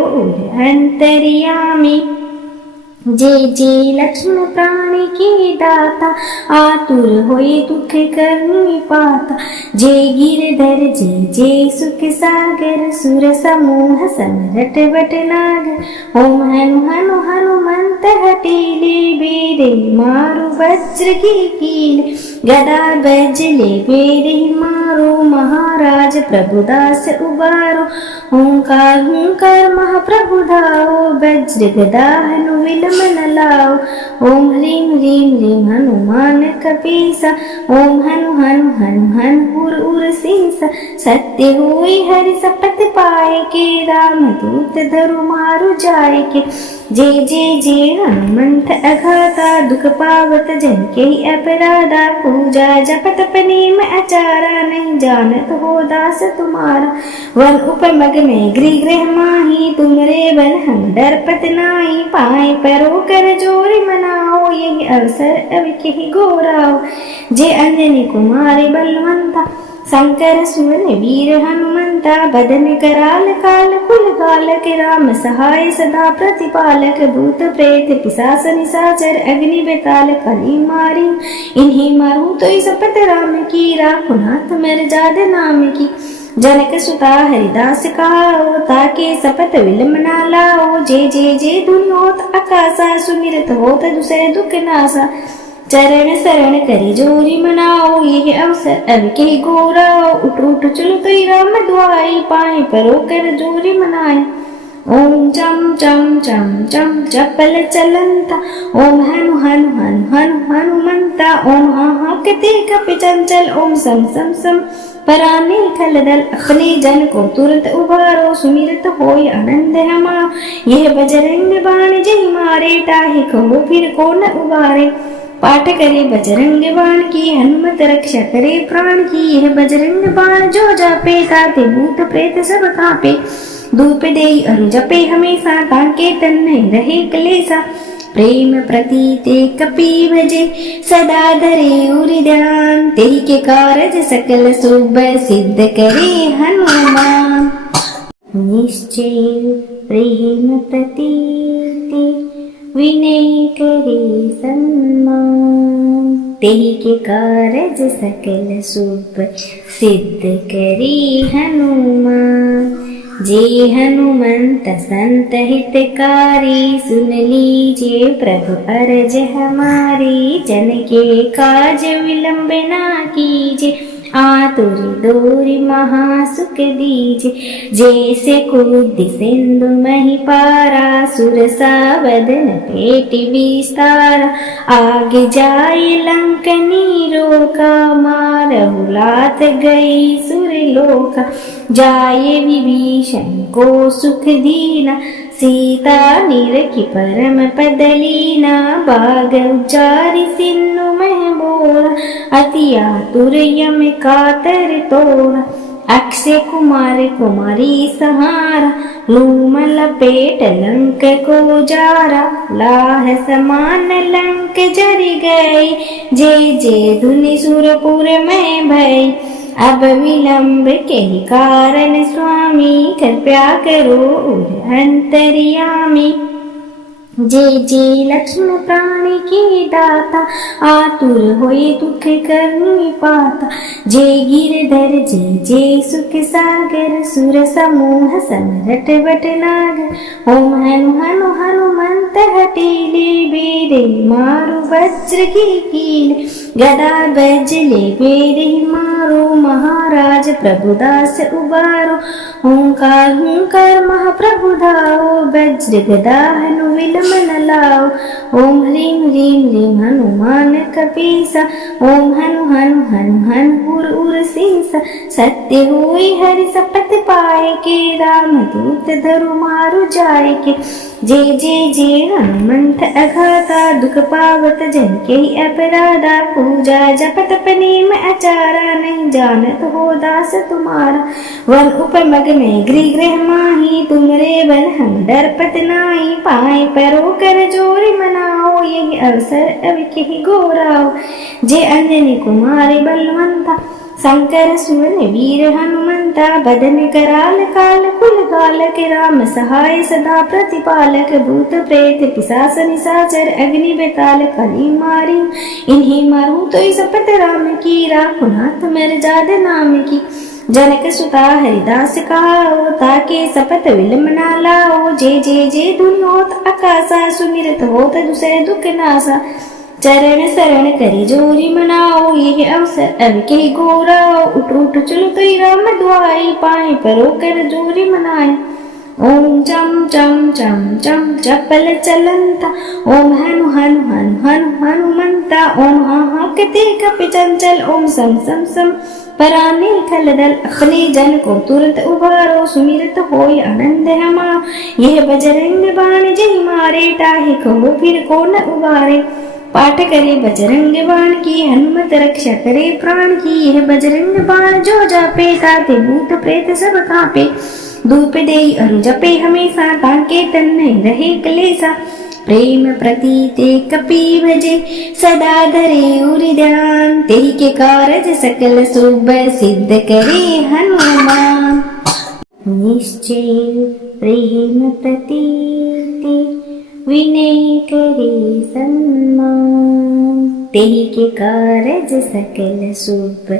अंतर्यामी। जय जय लक्ष्मण प्राण के दाता आतुर होए दुख करनी पाता। जय गिरधर जय जय सुख सागर सुर समूह समरट बट नागर। ओम हनु हनु हनुमंत हटेले बेरे मारु वज्र की कीले। गदा बजले बेरे मारो महाराज प्रभुदास उबारो। ओंकार हुंकार महाप्रभु धाओ वज्र गदा हनु विलम मन लाओ। ओम ह्रीं ह्रीं ह्रीं हनुमान कपीसा। ओम हनु हनु हनु हनु उर उर सीसा। सत्य हुई हरि सपत पाए के राम दूत धरु मारु जाए के। जय जय जय हनुमंत अघाता दुख पावत जन के अपराधा। पूजा जप तप नेम आचारा नहीं जानत हो दास तुम्हारा। वन उपमग में गृह गृह माही तुमरे बल हम डरपत नाई। पाए परो कर जोर मनाओ यही अवसर अब के गोराओ। जय अंजनी कुमारी बलवंता शंकर सुवन वीर हनुमंता। बदन कराल काल कुल कालक राम सहाय सदा प्रतिपालक। भूत प्रेत पिशाच निशाचर अग्नि बेताल कली मारी। इन्हीं मारू तो सपत राम की राखो नाथ मर जाद नाम की। जनक सुता हरिदास कहाओ ताके सपत विलम ना लाओ। जय जय जय धुनि होत आकाशा सुमिरत होत दूसरे दुख नासा। चरण शरण करी जोरी मनाओ यह अवसर अब के गोराओ। उठ उठ चलो तो राम दुआई पाए परो कर जोरी मनाई। ओम चम चम चम चम चपल चलंता। ओम हनु हनु हनु हनु हनुमंता। ओम हा हा कते कपि चंचल। ओम सम सम सम पराने खलदल अपने जन को तुरंत उबारो। सुमिरत होय आनंद हमा यह बजरंग बाण जय मारे। ताहि कहो फिर को न उबारे। पाठ करे बजरंग बाण की हनुमत रक्षा करे प्राण की। यह बजरंग बाण जो जापे ताते भूत प्रेत सब कांपे। धूप देई अरु जपे हमेशा ताके तन नहीं रहे क्लेशा। प्रेम प्रतीते कपि भजे सदा धरे उरि ध्यान तेहि के कारज सकल शुभ सिद्ध करे हनुमान। निश्चय प्रेम प्रतीते विनय करे सम्मान तेहि के कारज सकल शुभ सिद्ध करे हनुमान। जे हनुमंत संत हितकारी सुन लीजिए प्रभु अरज हमारी। जन के काज विलंब ना कीजिए आतुर दूरी महासुख दीजिए। जैसे कूद सिंधु मही पारा सुरसा बदन पेटि विस्तारा। आगे जाए लंकनी रोका मारहु लात गई सुरलोका। जाए विभीषण को सुख दीना सीता निरखी परम पद लीना। बाग उचारि सिन्नु मह बोला अति आतुर यम कातर तोड़ा। अक्षय कुमार कुमारी सहारा, लूम लपेट लंक को जारा, लाह समान लंक जरी गई, जय जय धुनि सुरपुर में भई। अब विलंब के कारण स्वामी, कृपया करो उर अंतर्यामी। जय जय लक्ष्मण प्राण के दाता, आतुर होए दुख करनी पाता। जय गिरधर जय जय सुख सागर, सुर समूह समरट बटनागर। ओम हनु हनु हनुमंत हटीले, बेरे मारु वज्र की कील। गदा बजले बेरे मारो, महाराज प्रभुदास उबारो। ओंकार हुंकार महाप्रभु धाओ, वज्र गदा हनु विलम मन लाओ। ओम ह्रीं ह्रीं ह्रीं हनुमान कपीसा, ओम हनु हनु हनु हनु उर उर सीसा। सत्य हुई हरि शपथ पाए के, राम दूत धरु मारु जाय के। जय जय जय हनुमंत अघाता, दुख पावत जन के अपराधा। पूजा जप तप नेम आचारा, नहीं जानत हो दास तुम्हारा। वन उपमग में गृह गृह माही, तुमरे बल हम डरपत नाही। पाए परो कर जोरी मनाओ, यही अवसर अब के गोराओ। जय अंजनी कुमारी बलवंता, शंकर सुवन वीर हनुमंता। बदन कराल काल कुल कालक, राम सहाय सदा प्रतिपालक। भूत प्रेत पिशाच निशाचर, अग्नि बेताल कली मारी। इन्हीं मारू तो शपथ राम की, राखो नाथ मर्याद नाम की। जनक सुता हरिदास कहाओ, ताके शपथ विलम ना लाओ। जय जय जय धुनि होत आकाशा, सुमिरत होत दूसरे दुख नासा। चरण शरण करी जोरी मनाओ, ये अवसर अब के गोराओ। उठ उठ चलो तो राम दुआई, पाए परो कर जोरी मनाई। ओम चम चम चम चम चपल चलंता, ओम हनु हनु हनु हनु हनुमंता। ओम हाहाकते कपि चंचल, ओम सम सम सम पराने खलदल। अपने जन को तुरंत उबारो, सुमिरत होय आनंद हमा। यह बजरंग बाण जय मारे, ताहि कहो फिर को न उबारे। पाठ करे बजरंग बाण की, हनुमत रक्षा करे प्राण की। यह बजरंग बाण जो जापे, ताते भूत प्रेत सब कांपे। धूप देई अरु जपे हमेशा, ताके तन नहीं रहे क्लेशा। प्रेम प्रतीते कपि भजे, सदा धरे उर ध्यान। तेहि के कारज सकल शुभ, सिद्ध करे हनुमान। निश्चय प्रेम प्रतीते, विनय करे सम्मान। तेहि के कारज सकल शुभ,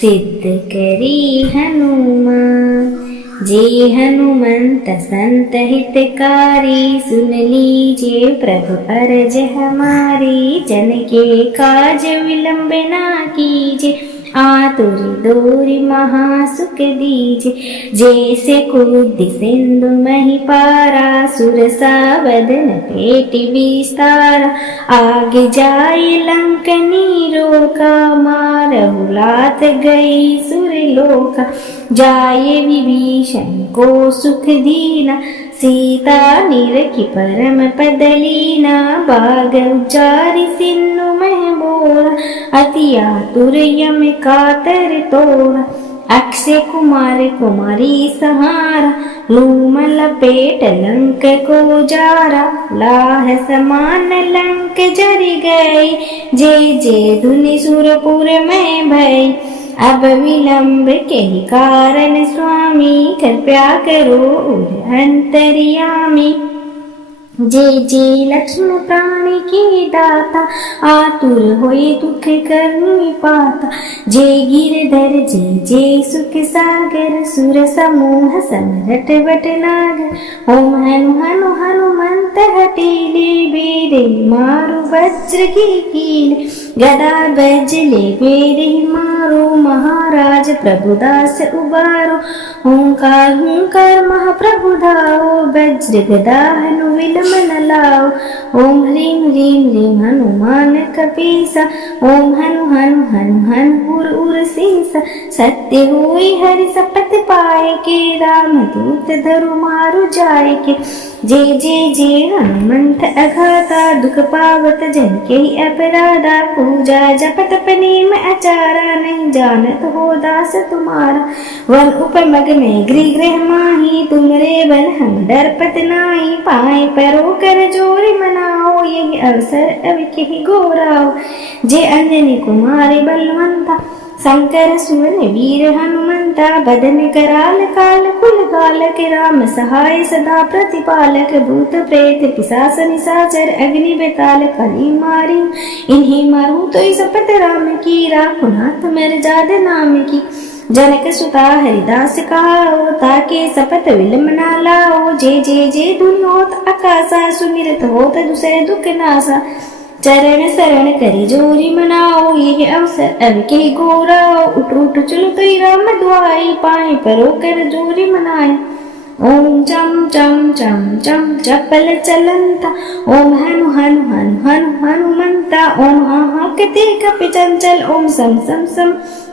सिद्ध करे हनुमान। जय हनुमंत संत हितकारी, सुन लीजिए प्रभु अरज हमारी। जन के काज विलंब ना कीजिए, आतुर दोरी महासुख दीजे। जैसे कूद सिंधु मही पारा, सुरसा बदन पेट विस्तारा। आगे जाए लंकनी रोका, मारहु लात गई सुरलोका। जाए विभीषण को सुख दीना, सीता निरखी परम पदलीना। बाग उचारि सिन्नु मह बोला, अति आतुर यम कातर तोड़ा। अक्षय कुमार कुमारी सहारा, लूम लपेट लंक को जारा। लाह समान लंक जरी गई, जय जय धुनि सुरपुर में भई। अब विलंब के कारण स्वामी, कृपया करो उर अंतर्यामी। जय जय लक्ष्मण प्राण के दाता, आतुर होए दुख करनी पाता। जय गिरधर जय जय सुख सागर, सुर समूह समरट बटनागर। ओम हनु हनु हनुमंत हटीले, बेरे मारु वज्र की कील। गदा बजले बेरे मारो, महाराज प्रभुदास उबारो। ओंकार हुंकार महाप्रभु धाओ, वज्र गदा हनु विलम न लाओ। ओम ह्रीं ह्रीं ह्रीं हनुमान कपीसा, ओम हनु हनु हनु हनु उर उर सीसा। सत्य हुई हरि शपथ पाए के, राम दूत धरु मारु जाय के। जय जय जय हनुमंत अघाता, दुख पावत जन के अपराधा। पूजा जप तप नेम आचारा, नहीं जानत हो दास तुम्हारा। वन उपमग में गृह गृह माही, तुमरे बन हम डरपत नाई। पाए परो कर जोरी मनाओ, यही अवसर अब के गोराओ। जय अंजनी कुमारी बलवंता, शंकर सुवन वीर हनुमंता। बदन कराल काल कुल कालक, राम सहाय सदा प्रतिपालक। भूत प्रेत पिशाच निशाचर, अग्नि बेताल कली मारी। इन्हीं मारू तो सपत राम की, राखो नाथ मर्याद नाम की। जनक सुता हरिदास कहाओ, ताके सपत विलम ना लाओ। जय जय जय धुनि होत आकाशा, सुमिरत होत दुसरे दुख नासा। चरण शरण करी जोरी मनाओ, ये अवसर अब के गोराओ। उठ उठ चलो तो राम दुआई, पाए परो कर जोरी मनाए। ओम चम चम चम चम चपल चलंता, ओम हनु हनु हनु हनु हनुमंता। ओम हा हा कते कप चंचल, ओम सम सम सम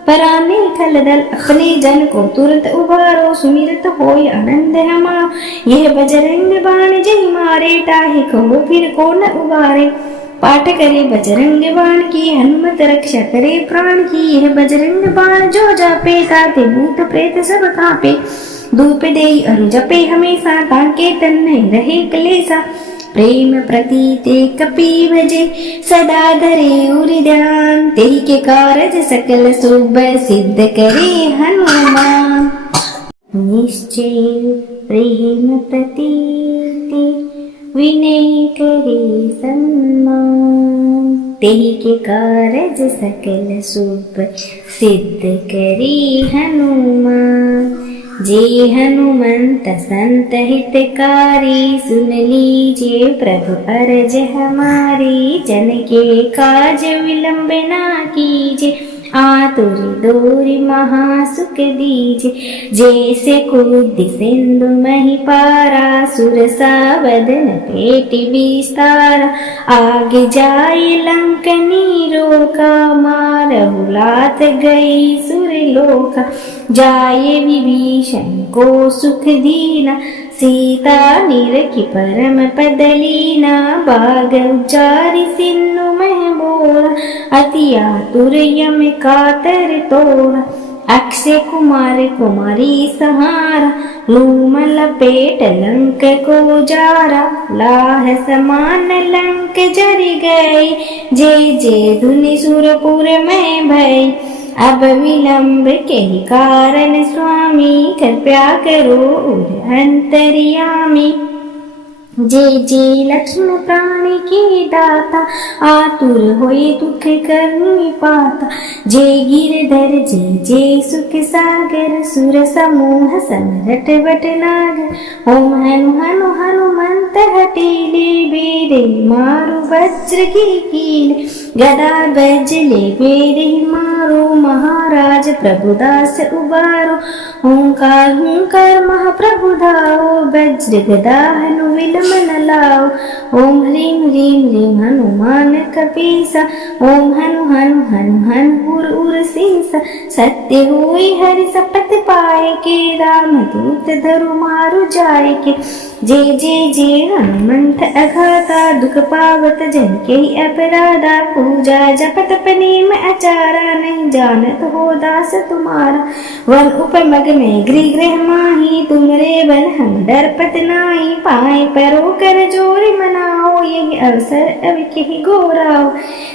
पराने खलदल। अपने जन को तुरंत उबारो, सुमिरत होय आनंद हमा। यह बजरंग बाण जय मारे, टाहे कहो फिर को न उबारे। पाठ करे बजरंग बाण की, हनुमत रक्षा करे प्राण की। यह बजरंग बाण जो जापे, ताते भूत प्रेत सब कांपे। धूप देई अरु जपे हमेशा, ताके तन नहीं रहे क्लेशा। प्रेम प्रतीते कपि भजे, सदा धरे उर ध्यान। तेहि के कारज सकल शुभ, सिद्ध करे हनुमान। निश्चय प्रेम प्रतीते, विनय करे सम्मान। तेहि के कारज सकल शुभ, सिद्ध करे हनुमान। जे हनुमंत संत हितकारी, सुन लीजिए प्रभु अरज हमारी। जन के काज विलंब ना कीजिए, आतुर दोरी महासुख दीजे। जैसे कूद सिंधु मही पारा, सुरसा बदन पेट विस्तारा। आगे जाए लंकनी रोका, मारहु लात गई सुरलोका। जाए विभीषण को सुख दीना, सीता निरखी परम पदलीना। बाग उचारि सिन्नु मह बोला, अति आतुर यम कातर तोड़ा। अक्षय कुमार कुमारी सहारा, लूम लपेट लंक को जारा। लाह समान लंक जरि गई, जय जय धुनि सुरपुर में भई। अब विलंब के कारण स्वामी, कृपया करो अंतर्यामी। जय जय लक्ष्मण प्राण के दाता, आतुर होए दुख करनी पाता। जय गिरधर जय जय सुख सागर, सुर समूह समरट बट नागर। ओम हनु हनु हनुमंत हटेले, बेरे मारु वज्र की कीले। गदा बजले बेरे मारो, महाराज प्रभुदास उबारो। ओंकार हुंकार महाप्रभु धाओ, वज्र गदा हनु विलम न लाओ। ओम ह्रीं ह्रीं ह्रीं हनुमान कपीसा, ओम हनु हनु हनु हनु उर उर सीसा। सत्य हुई हरि शपथ पाए के, राम दूत धरु मारु जाय के। जय जय जय हनुमंत अघाता, दुख पावत जन के अपराधा। पूजा जप तप नेम आचारा, नहीं जानत हो दास तुम्हारा। वन उपमग में गृह गृह माही, तुमरे बन हम डरपत नाई। पाए परो कर जोरी मनाओ, यही अवसर अब के गोराओ।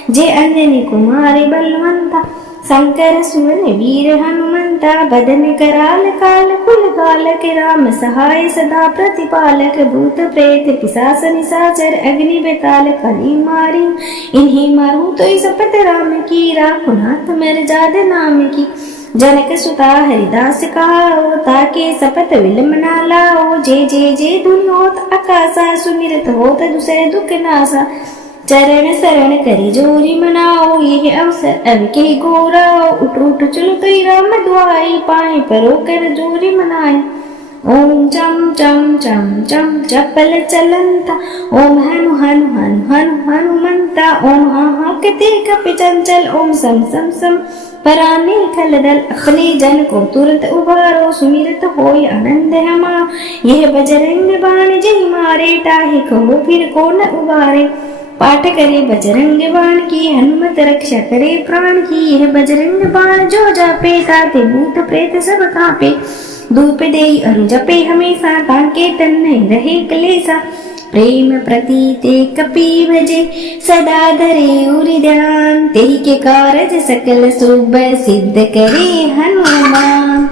जय अंजनी कुमारी बलवंता, शंकर सुवन वीर हनुमंता। बदन कराल काल कुल कालक, राम सहाय सदा प्रतिपालक। भूत प्रेत पिशाच निशाचर, अग्नि बेताल कली मारी। इन्हीं मारू तो सपत राम की, राखो नाथ मर्याद नाम की। जनक सुता हरिदास कहाओ, ताके सपत विलम ना लाओ। जय जय जय धुनि होत आकाशा, सुमिरत होत दुसरे दुख नासा। चरण शरण करी जोरी मनाओ, ये अवसर अब के गोराओ। उठ उठ चलो तो राम दुआई, पाए परो कर जोरी मनाए। ओम चम चम चम चम चपल चलंता, ओम हनु हनु हनु हनु हनुमंता, ओम हाहाकते कपि चंचल, ओम सम सम सम पराने खलदल, अपने जन को तुरंत उबारो, सुमिरत होय आनंद हमा, यह बजरंग बाण जय मारे, ताहि कहो फिर को न उबारे। पाठ करे बजरंग बाण की, हनुमत रक्षा करे प्राण की, यह बजरंग बाण जो जापे, ताते भूत प्रेत सब कांपे। धूप देई अरु जपे हमेशा, ताके तन नहीं रहे क्लेशा। प्रेम प्रतीते कपि भजे, सदा धरे उरि ध्यान, तेहि के कारज सकल शुभ, सिद्ध करे हनुमान।